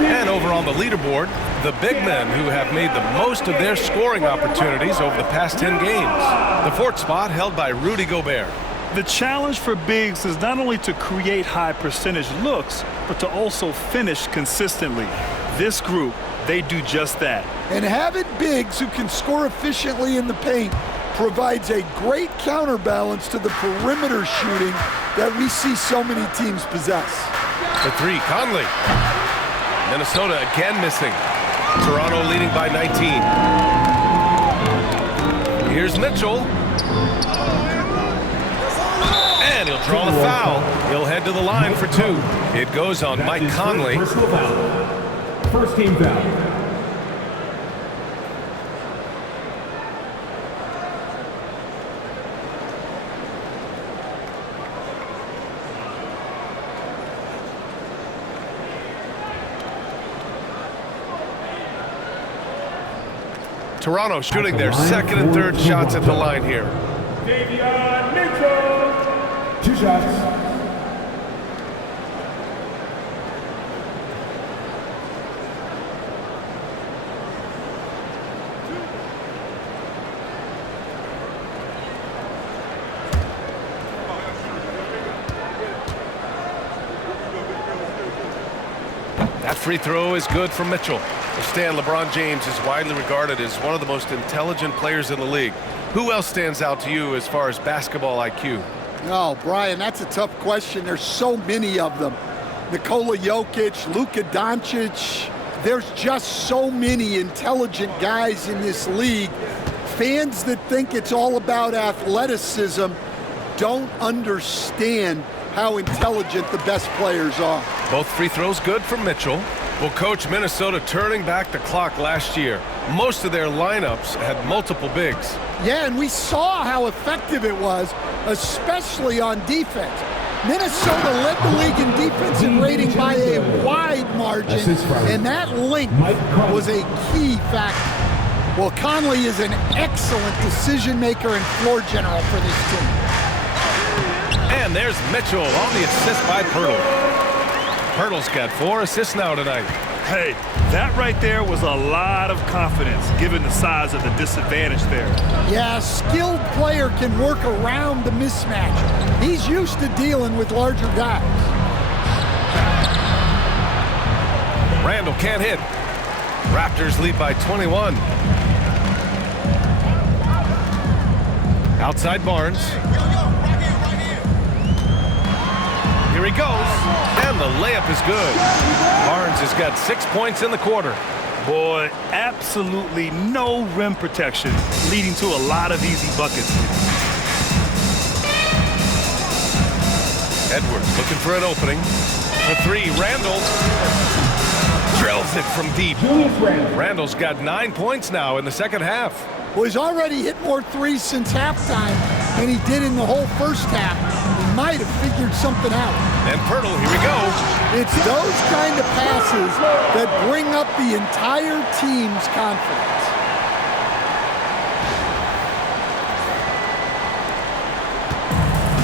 And over on the leaderboard, the big men who have made the most of their scoring opportunities over the past 10 games. The fourth spot held by Rudy Gobert. The challenge for bigs is not only to create high percentage looks, but to also finish consistently. This group, they do just that. And having bigs who can score efficiently in the paint provides a great counterbalance to the perimeter shooting that we see so many teams possess. The three, Conley. Minnesota again missing. Toronto leading by 19. Here's Mitchell. And he'll draw the foul. He'll head to the line for two. It goes on Mike Conley. First team foul. Toronto shooting their second and third shots at the line here. Davion Mitchell. 2 shots. That free throw is good for Mitchell. Stan, LeBron James is widely regarded as one of the most intelligent players in the league. Who else stands out to you as far as basketball IQ? Oh, Brian, that's a tough question. There's so many of them. Nikola Jokic, Luka Doncic. There's just so many intelligent guys in this league. Fans that think it's all about athleticism don't understand how intelligent the best players are. Both free throws good for Mitchell. Well, Coach, Minnesota turning back the clock last year. Most of their lineups had multiple bigs. Yeah, and we saw how effective it was, especially on defense. Minnesota led the league in defensive rating by a wide margin, and that length was a key factor. Well, Conley is an excellent decision maker and floor general for this team. And there's Mitchell on the assist by Pirtle. Pirtle's got 4 assists now tonight. Hey, that right there was a lot of confidence given the size of the disadvantage there. Yeah, a skilled player can work around the mismatch. He's used to dealing with larger guys. Randle can't hit. Raptors lead by 21. Outside Barnes. Here he goes, and the layup is good. Barnes has got 6 points in the quarter. Boy, absolutely no rim protection, leading to a lot of easy buckets. Edwards looking for an opening. For 3, Randle drills it from deep. Randle's got 9 points now in the second half. Well, he's already hit more threes since halftime than he did in the whole first half. He might have figured something out. And Pirtle, here we go. It's those kind of passes that bring up the entire team's confidence.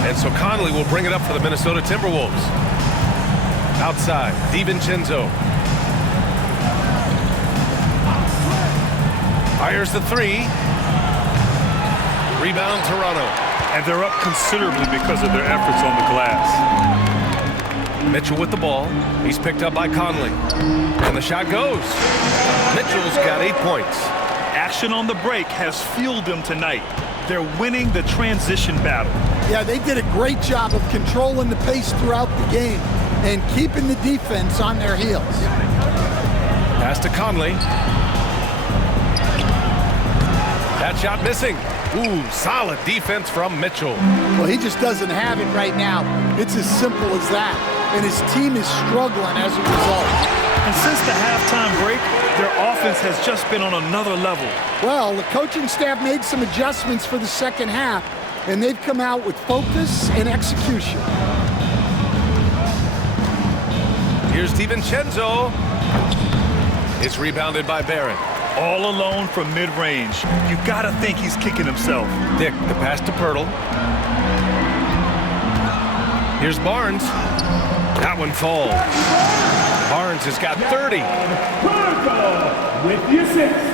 And so Conley will bring it up for the Minnesota Timberwolves. Outside, DiVincenzo. Fires the 3. Rebound, Toronto. And they're up considerably because of their efforts on the glass. Mitchell with the ball. He's picked up by Conley. And the shot goes. Mitchell's got 8 points. Action on the break has fueled them tonight. They're winning the transition battle. Yeah, they did a great job of controlling the pace throughout the game and keeping the defense on their heels. Pass to Conley. That shot missing. Ooh, solid defense from Mitchell. Well, he just doesn't have it right now. It's as simple as that. And his team is struggling as a result. And since the halftime break, their offense has just been on another level. Well, the coaching staff made some adjustments for the second half, and they've come out with focus and execution. Here's DiVincenzo. It's rebounded by Barrett. All alone from mid-range. You gotta think he's kicking himself. Dick, the pass to Pirtle. Here's Barnes. That one falls. Barnes has got 30. With the assist.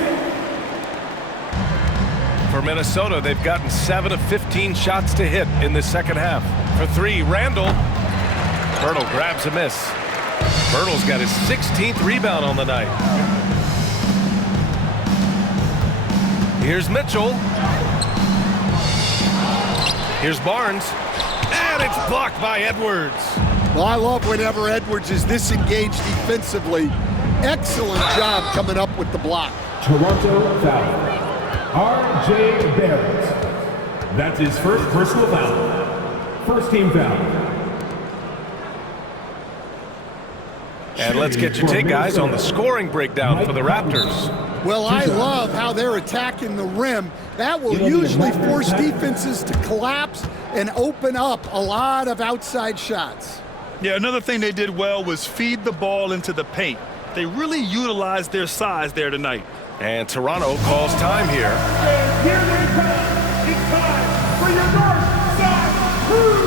For Minnesota, they've gotten 7 of 15 shots to hit in the second half. For 3, Randle. Hurdle grabs a miss. Hurdle's got his 16th rebound on the night. Here's Mitchell. Here's Barnes. And it's blocked by Edwards. Well, I love whenever Edwards is this engaged defensively. Excellent job coming up with the block. Toronto foul. R.J. Barrett. That's his first personal foul. First team foul. And let's get your take, guys, on the scoring breakdown for the Raptors. Well, I love how they're attacking the rim. That will usually force defenses to collapse and open up a lot of outside shots. Yeah, another thing they did well was feed the ball into the paint. They really utilized their size there tonight. And Toronto calls time here. And here they come. It's time for your North Side Crew.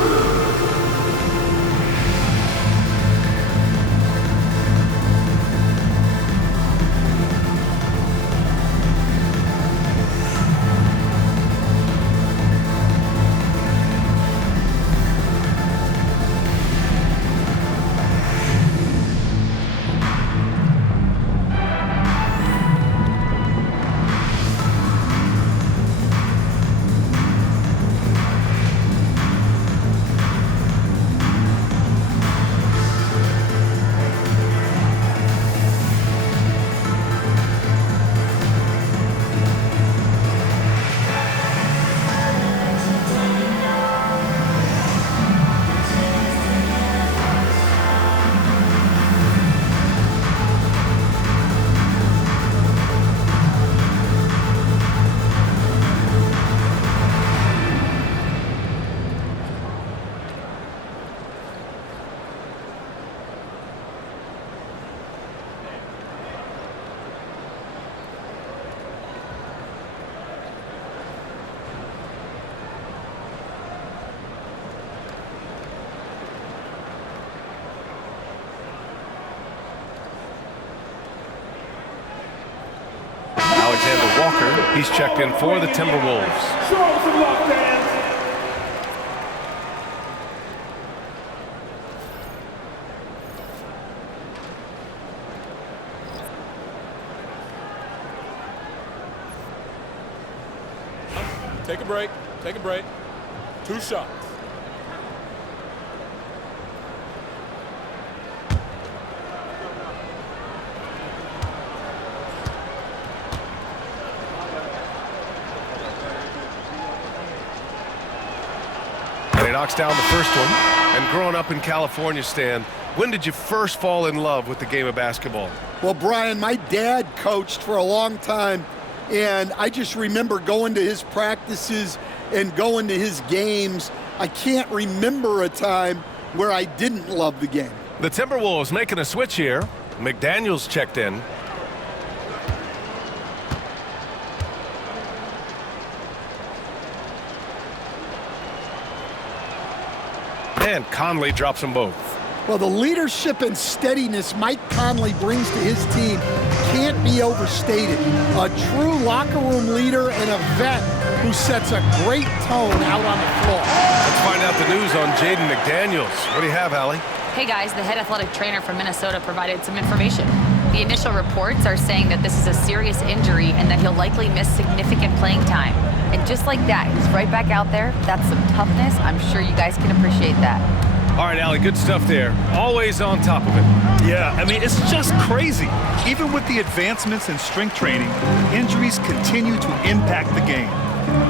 Walker, he's checked in for the Timberwolves. Show some love, fans. Take a break. Take a break. 2 shots. And he knocks down the first one. And growing up in California, Stan, when did you first fall in love with the game of basketball? Well, Brian, my dad coached for a long time, and I just remember going to his practices and going to his games. I can't remember a time where I didn't love the game. The Timberwolves making a switch here. McDaniels checked in. And Conley drops them both. Well, the leadership and steadiness Mike Conley brings to his team can't be overstated. A true locker room leader and a vet who sets a great tone out on the floor. Let's find out the news on Jaden McDaniels. What do you have, Allie? Hey guys, the head athletic trainer from Minnesota provided some information. The initial reports are saying that this is a serious injury and that he'll likely miss significant playing time. And just like that, he's right back out there. That's some toughness. I'm sure you guys can appreciate that. All right, Allie, good stuff there. Always on top of it. Yeah, I mean, it's just crazy. Even with the advancements in strength training, injuries continue to impact the game.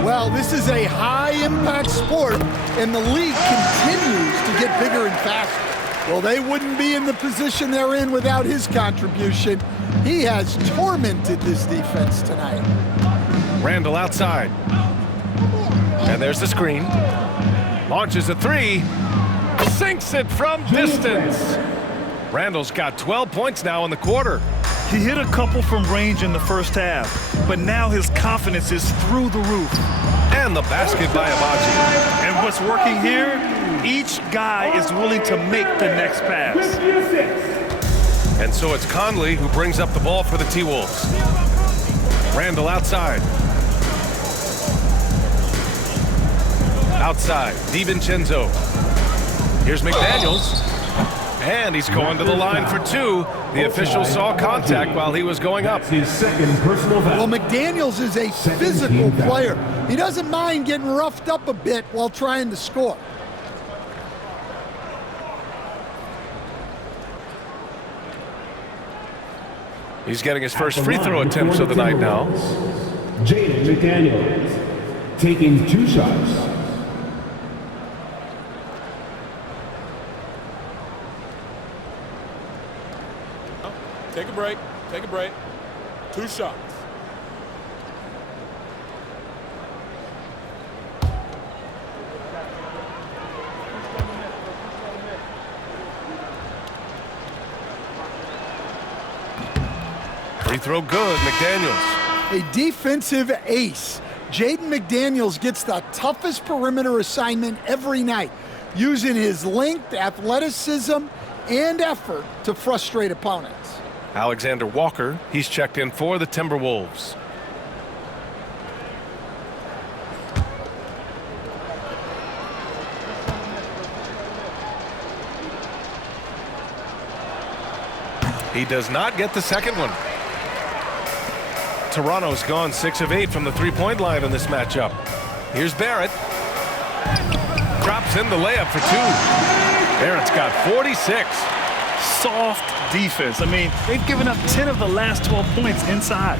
Well, this is a high-impact sport, and the league continues to get bigger and faster. Well, they wouldn't be in the position they're in without his contribution. He has tormented this defense tonight. Randle outside. And there's the screen. Launches a 3. Sinks it from distance. Randle's got 12 points now in the quarter. He hit a couple from range in the first half, but now his confidence is through the roof. And And the basket by Abaji. And what's working here, each guy is willing to make the next pass. And so it's Conley who brings up the ball for the T-Wolves. Randle outside. Outside, DiVincenzo. Here's McDaniels. And he's going to the line for two. The official saw contact while he was going up. His second personal foul. Well, McDaniels is a physical player. He doesn't mind getting roughed up a bit while trying to score. He's getting his first free throw attempts of the night now. Jaden McDaniels taking 2 shots. Take a break. Take a break. 2 shots. Free throw good, McDaniels. A defensive ace. Jaden McDaniels gets the toughest perimeter assignment every night, using his length, athleticism, and effort to frustrate opponents. Alexander Walker, he's checked in for the Timberwolves. He does not get the second one. Toronto's gone 6 of 8 from the three-point line in this matchup. Here's Barrett. Drops in the layup for 2. Barrett's got 46. Soft defense. I mean, they've given up 10 of the last 12 points inside.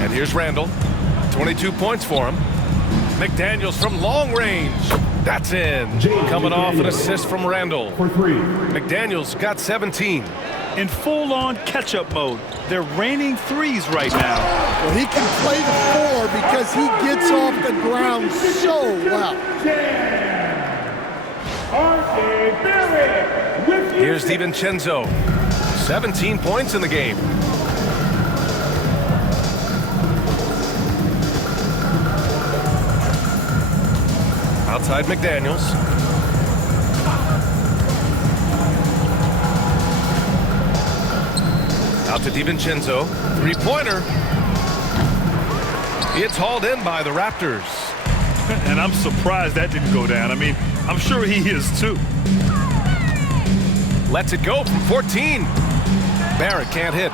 And here's Randle. 22 points for him. McDaniels from long range. That's in. Coming off an assist from Randle. For 3. McDaniels got 17. In full-on catch-up mode. They're raining threes right now. Well, he can play the 4 because he gets off the ground so well. Here's DiVincenzo. 17 points in the game. Outside McDaniels. Out to DiVincenzo. Three-pointer. It's hauled in by the Raptors. And I'm surprised that didn't go down. I mean, I'm sure he is too. Lets it go from 14. Barrett can't hit.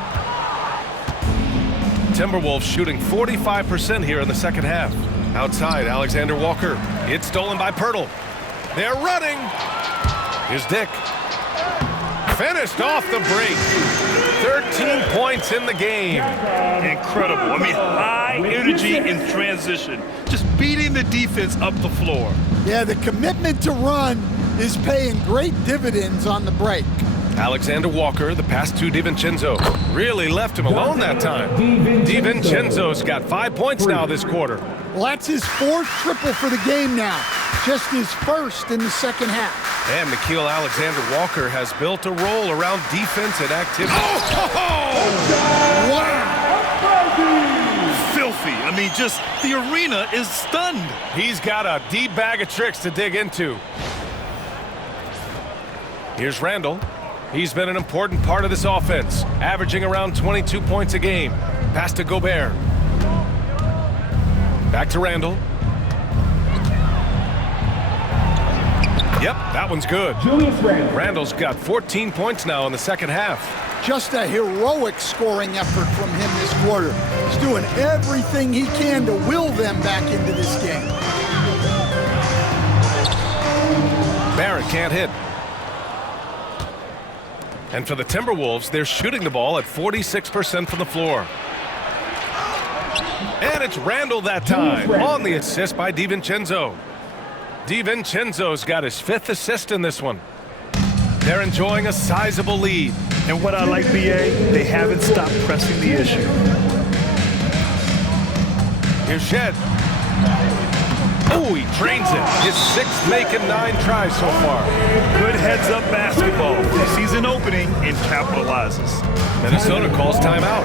Timberwolves shooting 45% here in the second half. Outside, Alexander Walker. It's stolen by Pirtle. They're running. Here's Dick. Finished off the break. 13 points in the game. Incredible. I mean, high energy in transition. Just beating the defense up the floor. Yeah, the commitment to run is paying great dividends on the break. Alexander Walker, the pass to DiVincenzo. Really left him alone that time. DiVincenzo's got 5 points now this quarter. Well, that's his 4th triple for the game now. Just his 1st in the second half. And Nickeil Alexander-Walker has built a role around defense and activity. Wow! Filthy. I mean, just the arena is stunned. He's got a deep bag of tricks to dig into. Here's Randle. He's been an important part of this offense, averaging around 22 points a game. Pass to Gobert. Back to Randle. Yep, that one's good. Julius Randle. Randle's got 14 points now in the second half. Just a heroic scoring effort from him this quarter. He's doing everything he can to will them back into this game. Barrett can't hit. And for the Timberwolves, they're shooting the ball at 46% from the floor. And it's Randle that time on the assist by DiVincenzo. DiVincenzo's got his 5th assist in this one. They're enjoying a sizable lead. And what I like, BA, they haven't stopped pressing the issue. Here's Shed. Oh, he trains it. His 6th make and 9 tries so far. Good heads-up basketball. He sees an opening and capitalizes. Minnesota calls timeout.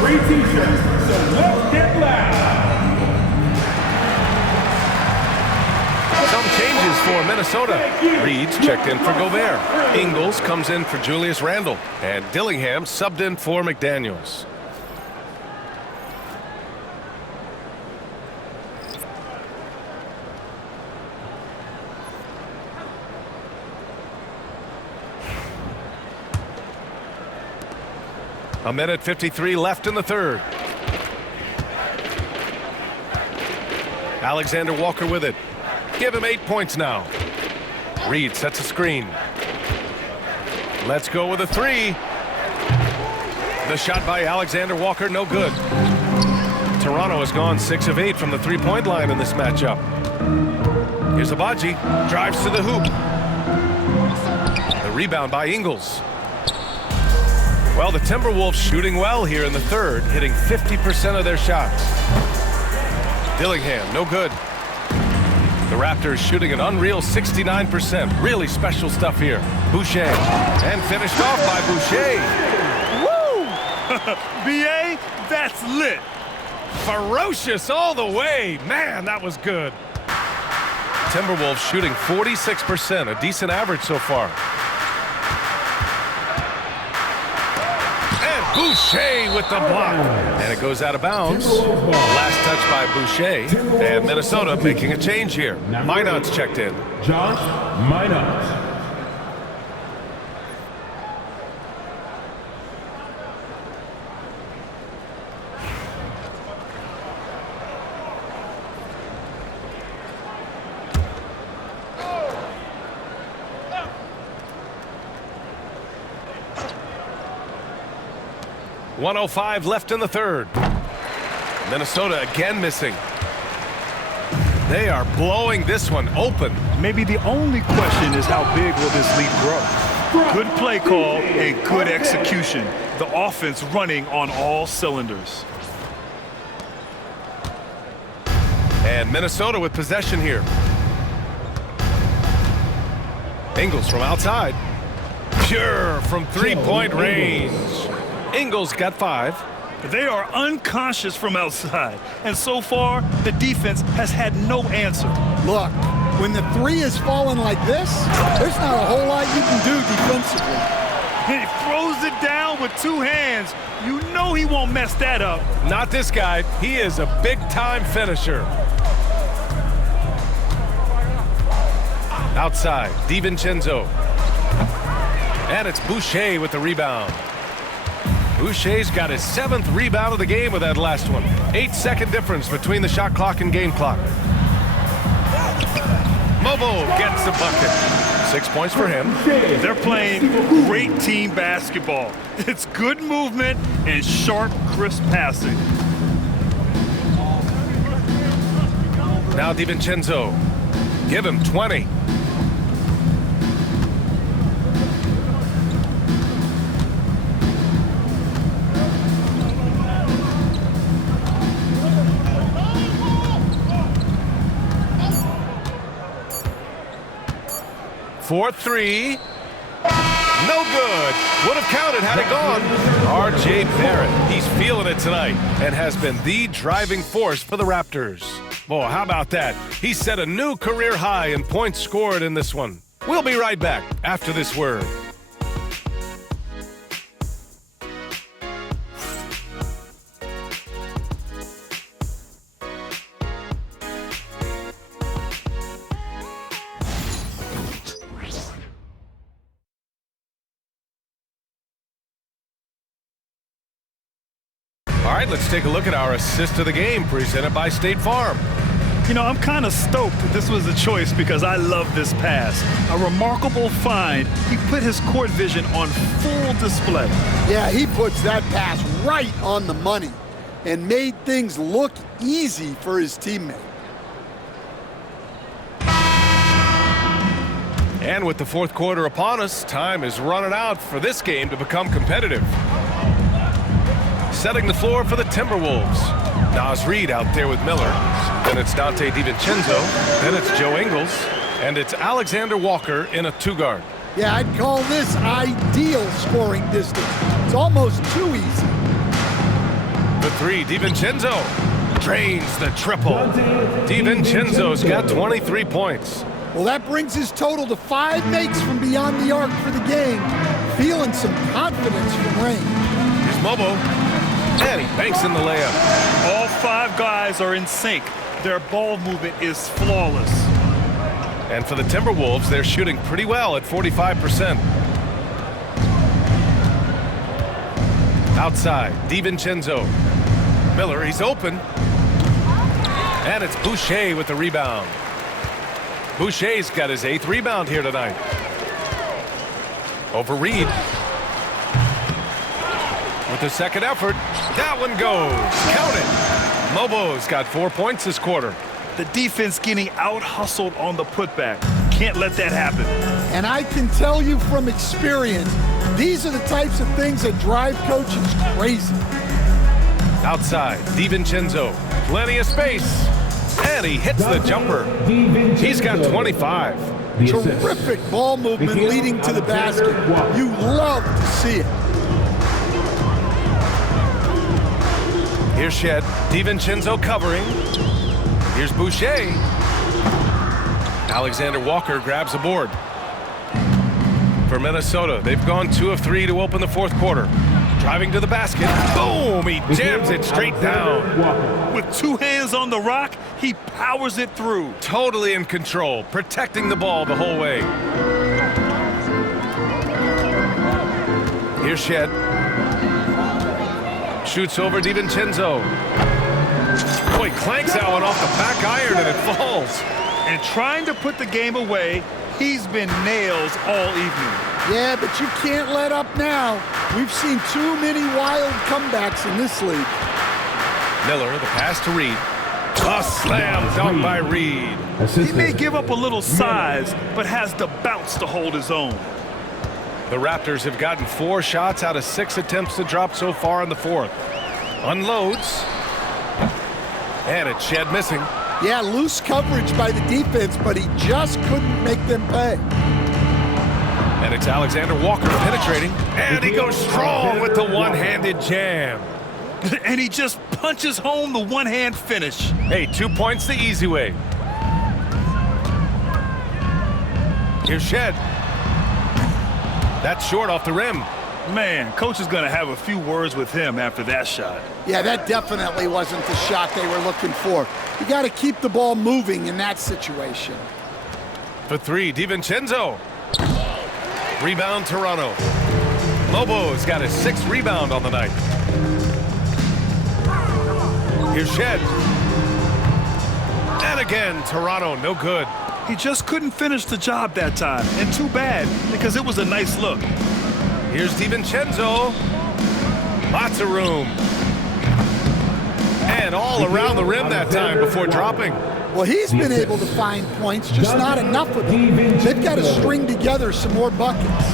free t-shirts, so let's get loud. Some changes for Minnesota. Reed's checked in for Gobert. Ingles comes in for Julius Randle. And Dillingham subbed in for McDaniels. A minute 53 left in the third. Alexander Walker with it. Give him 8 points now. Reed sets a screen. Let's go with a three. The shot by Alexander Walker, no good. Toronto has gone 6 of 8 from the three-point line in this matchup. Here's Abaji, drives to the hoop. The rebound by Ingles. Well, the Timberwolves shooting well here in the third, hitting 50% of their shots. Dillingham, no good. The Raptors shooting an unreal 69%. Really special stuff here. Boucher, and finished off by Boucher. Woo! B.A., that's lit. Ferocious all the way. Man, that was good. Timberwolves shooting 46%, a decent average so far. Boucher with the block. And it goes out of bounds. Last touch by Boucher. And Minnesota making a change here. Minot's checked in. Josh Minot. .105 left in the third. Minnesota again missing. They are blowing this one open. Maybe the only question is how big will this lead grow? Good play call and good execution. The offense running on all cylinders. And Minnesota with possession here. Ingles from outside. Pure from three-point range. Ingles got 5. They are unconscious from outside, and so far the defense has had no answer. Look, when the three is falling like this, there's not a whole lot you can do defensively. He throws it down with 2 hands. You know he won't mess that up. Not this guy. He is a big-time finisher. Outside, DiVincenzo. And it's Boucher with the rebound. Boucher's got his 7th rebound of the game with that last one. 8-second difference between the shot clock and game clock. Mobo gets the bucket. 6 points for him. They're playing great team basketball. It's good movement and sharp, crisp passing. Now DiVincenzo. Give him 20. For 3. No good. Would have counted had it gone. R.J. Barrett. He's feeling it tonight and has been the driving force for the Raptors. Boy, how about that? He set a new career high in points scored in this one. We'll be right back after this word. All right, let's take a look at our assist of the game presented by State Farm. You know, I'm kind of stoked that this was a choice because I love this pass. A remarkable find. He put his court vision on full display. Yeah, he puts that pass right on the money and made things look easy for his teammate. And with the fourth quarter upon us, time is running out for this game to become competitive. Setting the floor for the Timberwolves. Naz Reid out there with Miller. Then it's Dante DiVincenzo. Then it's Joe Ingles. And it's Alexander Walker in a 2-guard. Yeah, I'd call this ideal scoring distance. It's almost too easy. three, DiVincenzo drains the triple. DiVincenzo's got 23 points. Well, that brings his total to 5 makes from beyond the arc for the game. Feeling some confidence from range. Here's Mobo, and he banks in the layup. All 5 guys are in sync. Their ball movement is flawless. And for the Timberwolves, they're shooting pretty well at 45%. Outside, DiVincenzo. Miller, he's open. And it's Boucher with the rebound. Boucher's got his 8th rebound here tonight. Over Reed. With the second effort, that one goes. Count it. Mobo's got 4 points this quarter. The defense getting out-hustled on the putback. Can't let that happen. And I can tell you from experience, these are the types of things that drive coaches crazy. Outside, DiVincenzo. Plenty of space. And he hits the jumper. He's got 25. Terrific ball movement leading to the basket. You love to see it. Here's Shed. DiVincenzo covering. Here's Boucher. Alexander Walker grabs a board. For Minnesota, they've gone 2 of 3 to open the fourth quarter. Driving to the basket. Boom! He jams it straight down. With 2 hands on the rock, he powers it through. Totally in control, protecting the ball the whole way. Here's Shed. Shoots over DiVincenzo. Boy, clanks that one off the back iron and it falls. And trying to put the game away, he's been nails all evening. Yeah, but you can't let up now. We've seen too many wild comebacks in this league. Miller, the pass to Reed. A slam dunk by Reed. He may give up a little size, but has the bounce to hold his own. The Raptors have gotten 4 shots out of 6 attempts to drop so far in the fourth. Unloads. And it's Shed missing. Yeah, loose coverage by the defense, but he just couldn't make them pay. And it's Alexander Walker penetrating. And he goes strong with the one-handed jam. And he just punches home the one-hand finish. Hey, 2 points the easy way. Here's Shed. That's short off the rim. Man, coach is going to have a few words with him after that shot. Yeah, that definitely wasn't the shot they were looking for. You got to keep the ball moving in that situation. For 3, DiVincenzo. Rebound, Toronto. Lobo's got his 6th rebound on the night. Here's Shed. And again, Toronto, no good. He just couldn't finish the job that time, and too bad, because it was a nice look. Here's DiVincenzo. Lots of room. And all around the rim that time before dropping. Well, he's been able to find points, just not enough of them. They've got to string together some more buckets.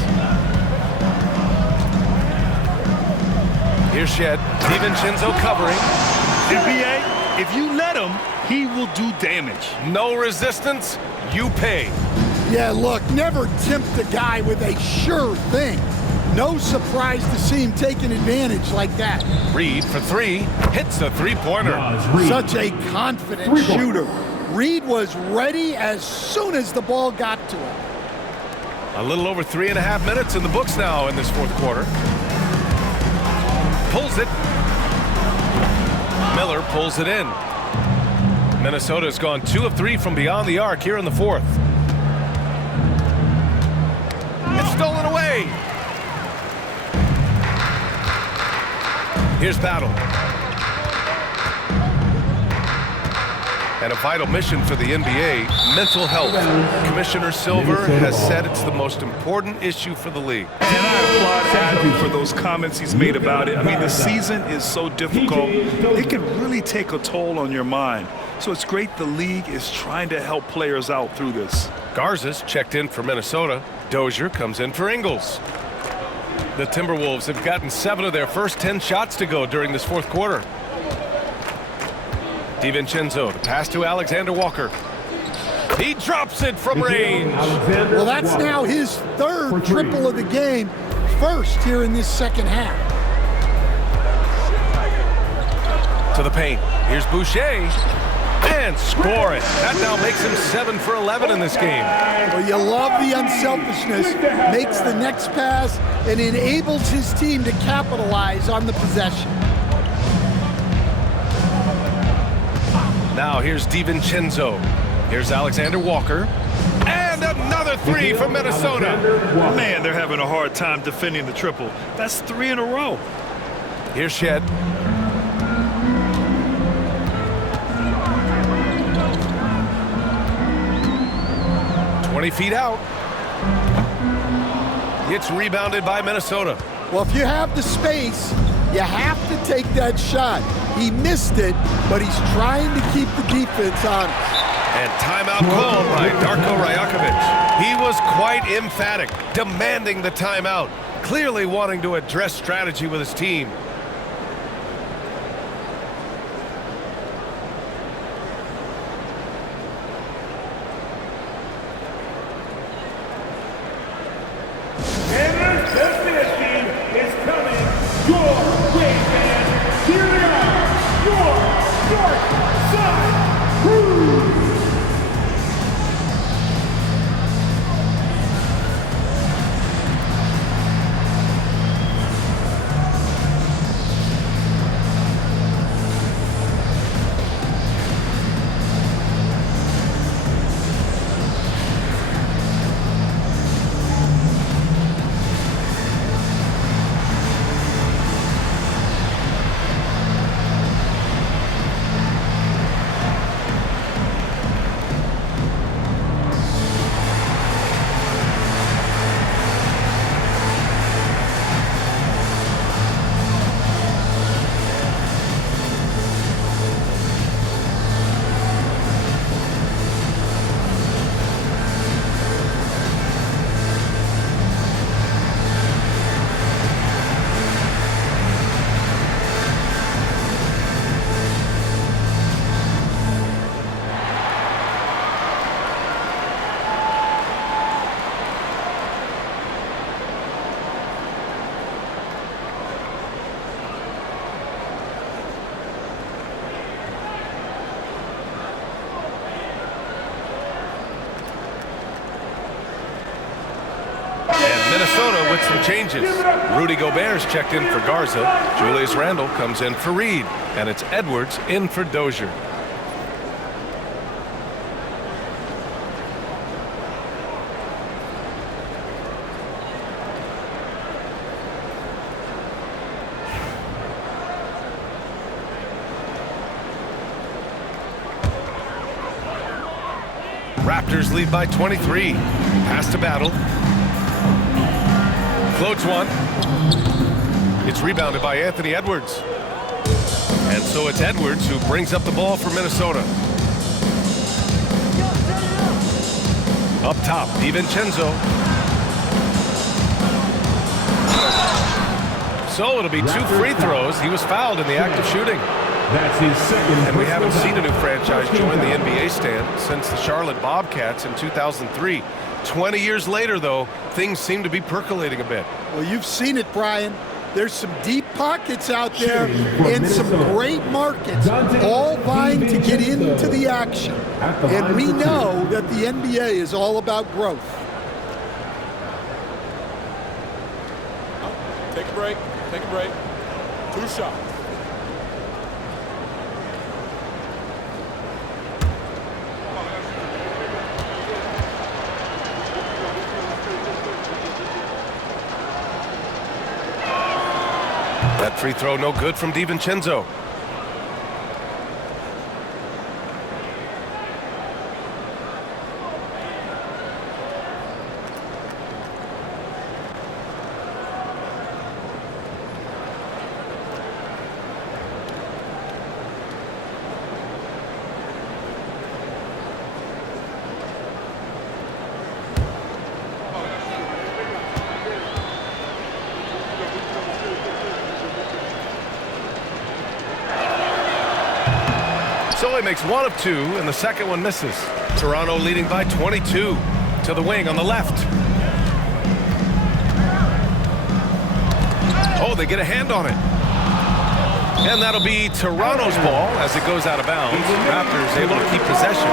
Here's Shed. DiVincenzo covering. NBA, if you let him, he will do damage. No resistance, you pay. Yeah, look, never tempt a guy with a sure thing. No surprise to see him taking advantage like that. Reed for 3, hits the three-pointer. Such a confident shooter. Reed was ready as soon as the ball got to him. A little over 3.5 minutes in the books now in this fourth quarter. Pulls it. Miller pulls it in. Minnesota's gone 2 of 3 from beyond the arc here in the fourth. It's stolen away. Here's Battle. And a vital mission for the NBA, mental health. Commissioner Silver has said it's the most important issue for the league. And I applaud Adam for those comments he's made about it. I mean, the season is so difficult. It can really take a toll on your mind. So it's great the league is trying to help players out through this. Garza's checked in for Minnesota. Dozier comes in for Ingles. The Timberwolves have gotten 7 of their first 10 shots to go during this fourth quarter. DiVincenzo, the pass to Alexander Walker. He drops it from range. Well, that's now his 3rd triple of the game, first here in this second half. To the paint. Here's Boucher. And score it. That now makes him 7 for 11 in this game. Well, you love the unselfishness. Makes the next pass and enables his team to capitalize on the possession. Now here's DiVincenzo. Here's Alexander Walker. And another three from Minnesota. Man, they're having a hard time defending the triple. That's 3 in a row. Here's Shed. Feet out. It's rebounded by Minnesota. Well, if you have the space, you have to take that shot. He missed it, but he's trying to keep the defense honest. And timeout called by Darko Rajakovic. He was quite emphatic, demanding the timeout, clearly wanting to address strategy with his team. Minnesota with some changes. Rudy Gobert's checked in for Garza. Julius Randle comes in for Reed. And it's Edwards in for Dozier. Raptors lead by 23. Pass to Battle. Floats one. It's rebounded by Anthony Edwards. And so it's Edwards who brings up the ball for Minnesota. Up top, DiVincenzo. So it'll be 2 free throws. He was fouled in the act of shooting. That's his second. And we haven't seen a new franchise join the NBA stand since the Charlotte Bobcats in 2003. 20 years later, though, things seem to be percolating a bit. Well, you've seen it, Brian. There's some deep pockets out there and some great markets, all vying to get into the action. And we know that the NBA is all about growth. Take a break. Take a break. 2 shots. That free throw no good from DiVincenzo. So he makes 1 of 2, and the second one misses. Toronto leading by 22. To the wing on the left. Oh, they get a hand on it. And that'll be Toronto's ball as it goes out of bounds. Raptors able to keep possession.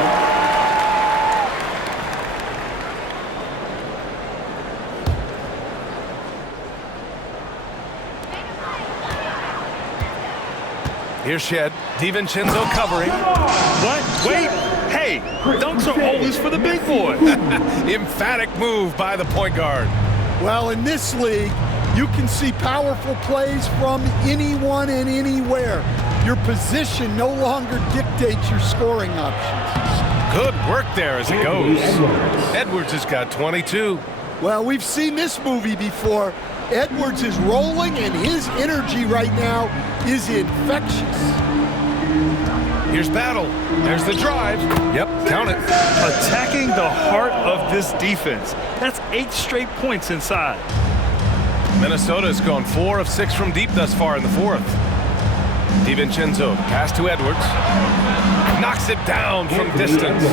Here's Shed. DiVincenzo covering. What? Wait. Hey, dunks are always for the big boy. Emphatic move by the point guard. Well, in this league, you can see powerful plays from anyone and anywhere. Your position no longer dictates your scoring options. Good work there as it goes. Edwards has got 22. Well, we've seen this movie before. Edwards is rolling, and his energy right now is infectious. Here's Battle. There's the drive. Yep, count it. Attacking the heart of this defense. That's 8 straight points inside. Minnesota has gone 4 of 6 from deep thus far in the fourth. DiVincenzo, pass to Edwards. Knocks it down from distance.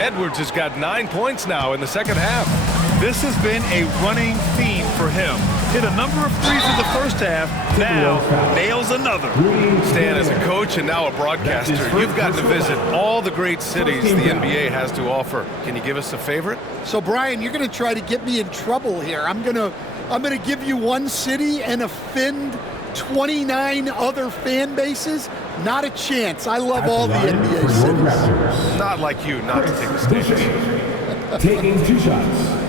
Edwards has got 9 points now in the second half. This has been a running theme for him. Hit a number of threes in the first half, now nails another. Stan, as a coach and now a broadcaster, you've gotten to visit all the great cities the NBA has to offer. Can you give us a favorite? So, Brian, you're going to try to get me in trouble here. I'm going to give you one city and offend 29 other fan bases. Not a chance. I love all the NBA cities. Not like you not to take a stage. Taking 2 shots.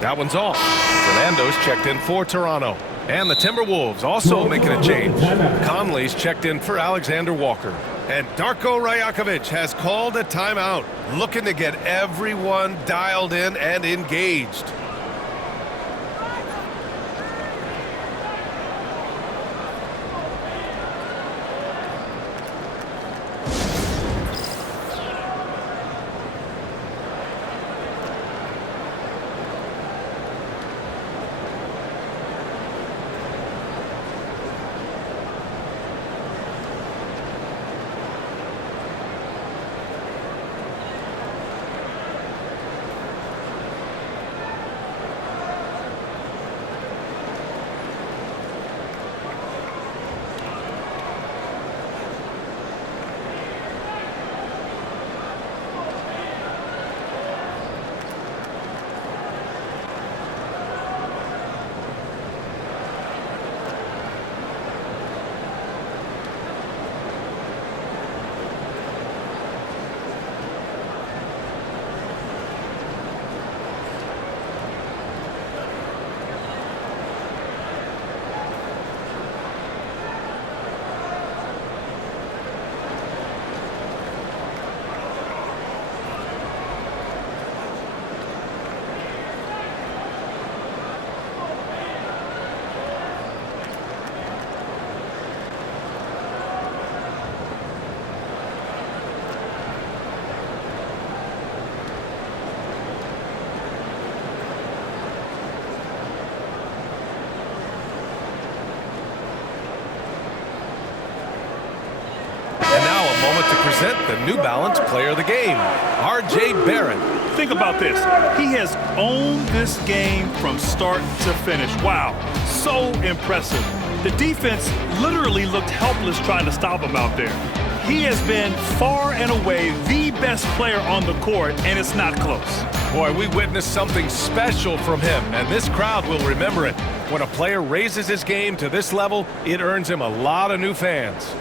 That one's off. Fernando's checked in for Toronto. And the Timberwolves also making a change. Conley's checked in for Alexander Walker. And Darko Rajakovic has called a timeout, looking to get everyone dialed in and engaged. To present the New Balance Player of the Game, R.J. Barrett. Think about this. He has owned this game from start to finish. Wow, so impressive. The defense literally looked helpless trying to stop him out there. He has been far and away the best player on the court, and it's not close. Boy, we witnessed something special from him, and this crowd will remember it. When a player raises his game to this level, it earns him a lot of new fans.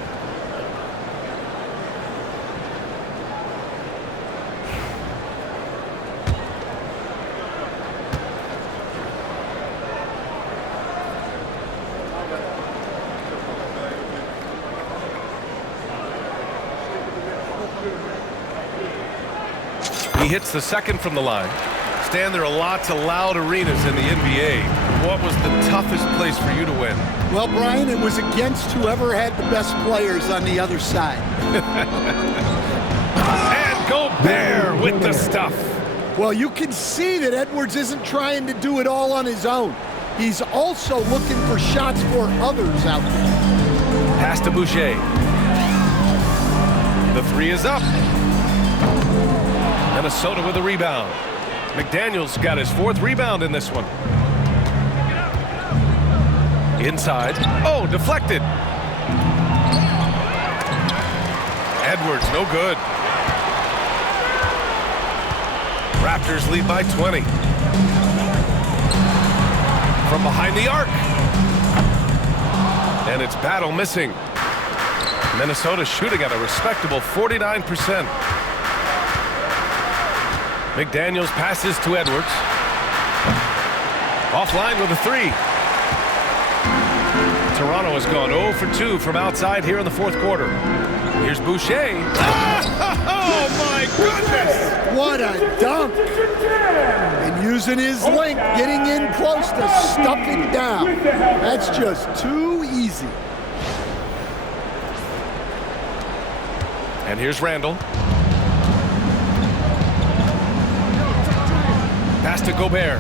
He hits the second from the line. Stan, there are lots of loud arenas in the NBA. What was the toughest place for you to win? Well, Brian, it was against whoever had the best players on the other side. And Gobert with the stuff. Well, you can see that Edwards isn't trying to do it all on his own. He's also looking for shots for others out there. Pass to Boucher. The three is up. Minnesota with a rebound. McDaniels got his 4th rebound in this one. Inside. Oh, deflected. Edwards, no good. Raptors lead by 20. From behind the arc. And it's Battle missing. Minnesota shooting at a respectable 49%. McDaniels passes to Edwards. Offline with a 3. Toronto has gone 0 for 2 from outside here in the 4th quarter. Here's Boucher. Oh, my goodness! What a dunk! And using his length, getting in close to stuff it down. That's just too easy. And here's Randle. Pass to Gobert.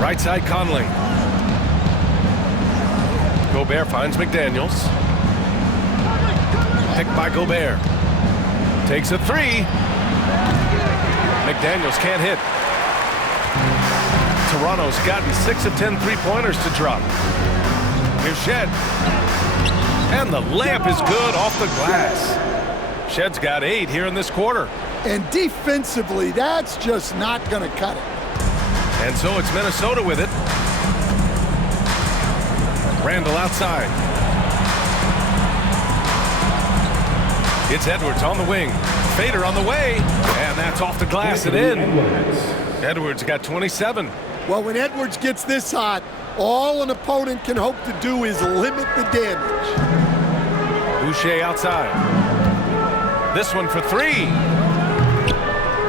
Right side Conley. Gobert finds McDaniels. Picked by Gobert. Takes a 3. McDaniels can't hit. Toronto's gotten 6 of 10 3-pointers to drop. Here's Shed. And the layup is good off the glass. Shed's got 8 here in this quarter. And defensively, that's just not going to cut it. And so it's Minnesota with it. Randle outside. It's Edwards on the wing. Fader on the way. And that's off the glass and in. Edwards got 27. Well, when Edwards gets this hot, all an opponent can hope to do is limit the damage. Boucher outside. This one for 3.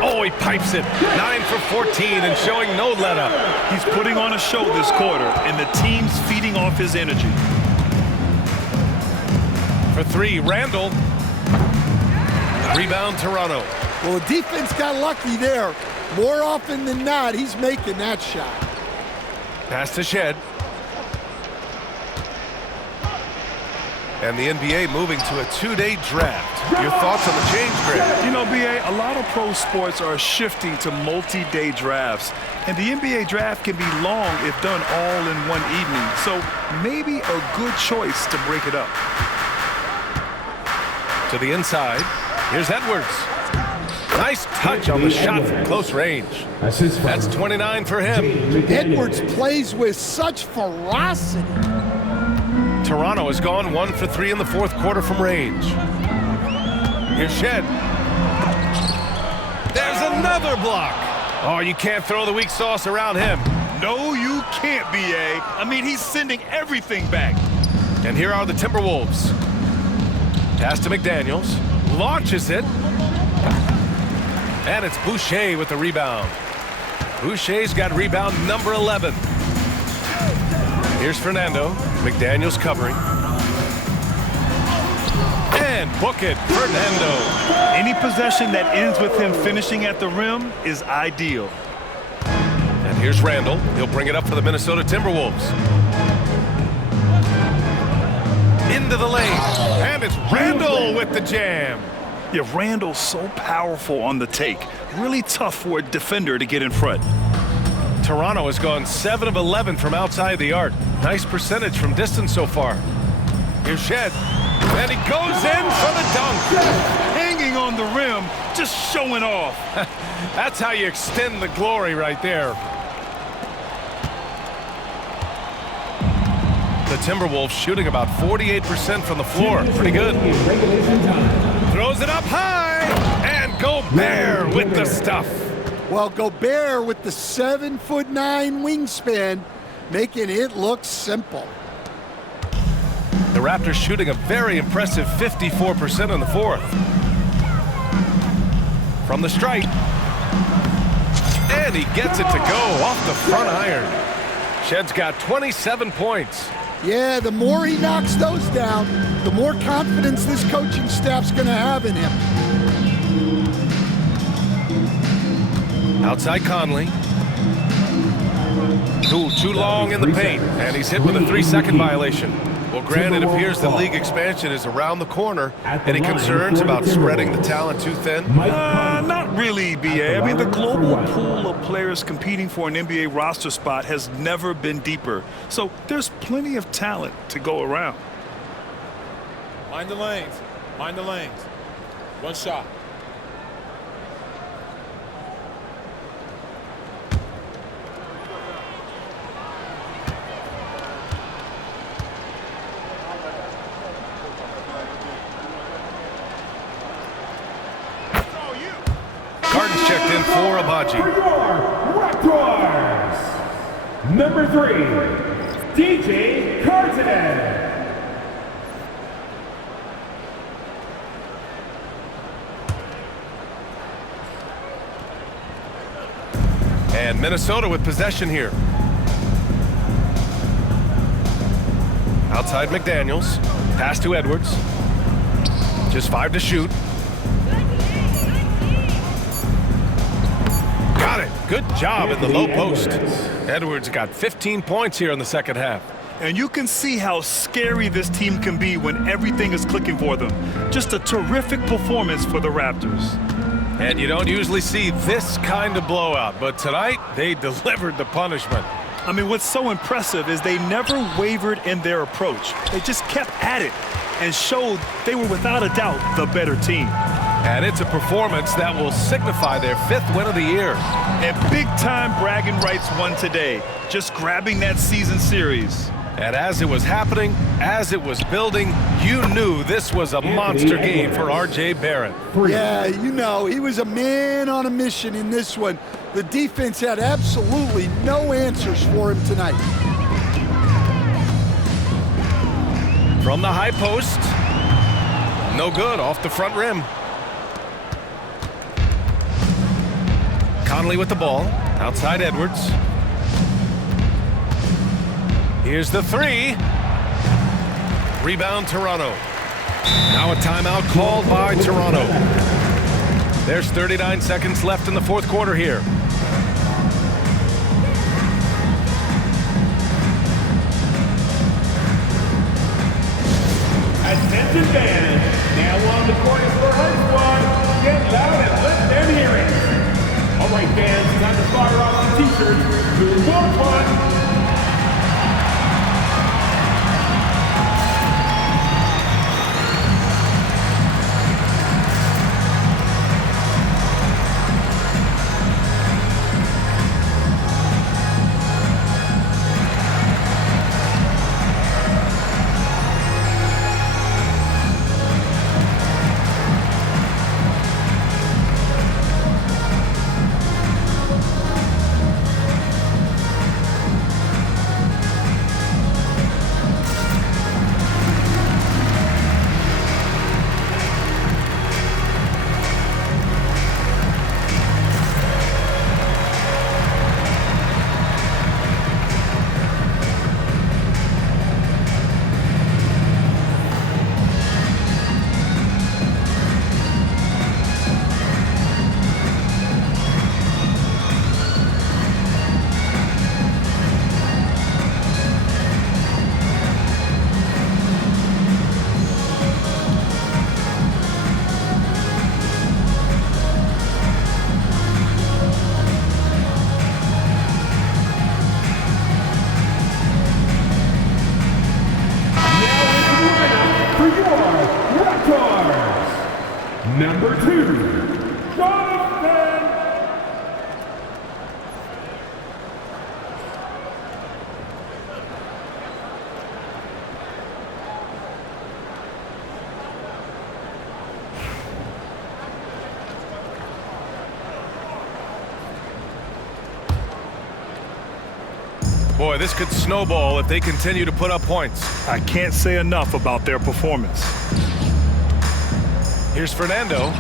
Oh, he pipes it. 9 for 14 and showing no let-up. He's putting on a show this quarter, and the team's feeding off his energy. For 3, Randle. Rebound, Toronto. Well, the defense got lucky there. More often than not, he's making that shot. Pass to Shed. And the NBA moving to a 2-day draft. Your thoughts on the change, Greg? You know, B.A., a lot of pro sports are shifting to multi-day drafts. And the NBA draft can be long if done all in one evening. So maybe a good choice to break it up. To the inside. Here's Edwards. Nice touch on the shot from close range. That's 29 for him. Edwards plays with such ferocity. Toronto has gone 1 for 3 in the 4th quarter from range. Here's Shed. There's another block. Oh, you can't throw the weak sauce around him. No, you can't, B.A. I mean, he's sending everything back. And here are the Timberwolves. Pass to McDaniels. Launches it. And it's Boucher with the rebound. Boucher's got rebound number 11. Here's Fernando. McDaniels covering. And book it, Fernando. Any possession that ends with him finishing at the rim is ideal. And here's Randle. He'll bring it up for the Minnesota Timberwolves. Into the lane. And it's Randle with the jam. Yeah, Randle's so powerful on the take. Really tough for a defender to get in front. Toronto has gone 7 of 11 from outside the arc. Nice percentage from distance so far. Here's Shed. And he goes in for the dunk. Hanging on the rim, just showing off. That's how you extend the glory right there. The Timberwolves shooting about 48% from the floor. Pretty good. Throws it up high. And Gobert with the stuff. Well, Gobert with the 7'9" wingspan, making it look simple. The Raptors shooting a very impressive 54% in the 4th. From the stripe. And he gets it to go off the front iron. Shed's got 27 points. Yeah, the more he knocks those down, the more confidence this coaching staff's going to have in him. Outside Conley. Too long in the paint, and he's hit with a 3-second violation. Well, Grant, it appears the league expansion is around the corner. Any concerns about spreading the talent too thin? Not really, BA. I mean, the global pool of players competing for an NBA roster spot has never been deeper. So there's plenty of talent to go around. Mind the lanes. Mind the lanes. One shot. Carton's checked in for Abaji. For your Raptors, number 3, DJ Carton. And Minnesota with possession here. Outside McDaniels. Pass to Edwards. Just 5 to shoot. Got it. Good job in the low post. Edwards got 15 points here in the second half. And you can see how scary this team can be when everything is clicking for them. Just a terrific performance for the Raptors. And you don't usually see this kind of blowout, but tonight they delivered the punishment. I mean, what's so impressive is they never wavered in their approach. They just kept at it and showed they were without a doubt the better team. And it's a performance that will signify their 5th win of the year. And big-time bragging rights won today, just grabbing that season series. And as it was happening, as it was building, you knew this was a monster game for R.J. Barrett. Yeah, you know, he was a man on a mission in this one. The defense had absolutely no answers for him tonight. From the high post. No good, off the front rim. Conley with the ball. Outside Edwards. Here's the 3. Rebound Toronto. Now a timeout called by Toronto. There's 39 seconds left in the fourth quarter here. Attention fans, now on the court is for Hunt Squad. Get loud and let them hear it. All right, fans, time to fire off the t-shirts. Who wants one? Number 2, Jonathan. Boy, this could snowball if they continue to put up points. I can't say enough about their performance. Here's Fernando.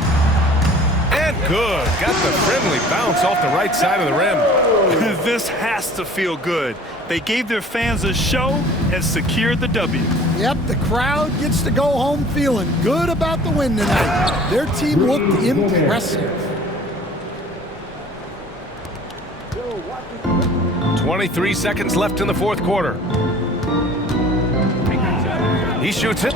And good. Got the friendly bounce off the right side of the rim. This has to feel good. They gave their fans a show and secured the W. Yep, the crowd gets to go home feeling good about the win tonight. Their team looked impressive. 23 seconds left in the fourth quarter. He shoots it.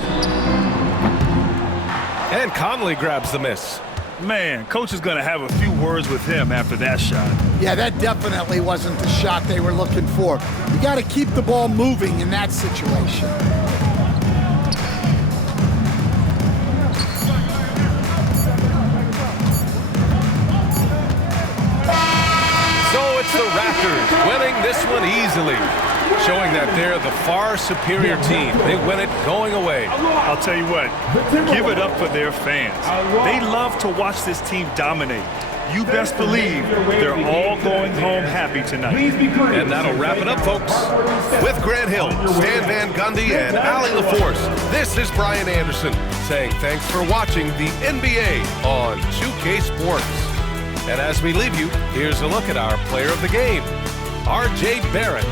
And Conley grabs the miss. Man, coach is going to have a few words with him after that shot. Yeah, that definitely wasn't the shot they were looking for. You got to keep the ball moving in that situation. So it's the Raptors winning this one easily, showing that they're the far superior team. They win it going away. I'll tell you what, give it up for their fans. They love to watch this team dominate. You best believe they're all going home happy tonight. And that'll wrap it up, folks. With Grant Hill, Stan Van Gundy, and Allie LaForce, this is Brian Anderson saying thanks for watching the NBA on 2K Sports. And as we leave you, here's a look at our player of the game, R.J. Barrett.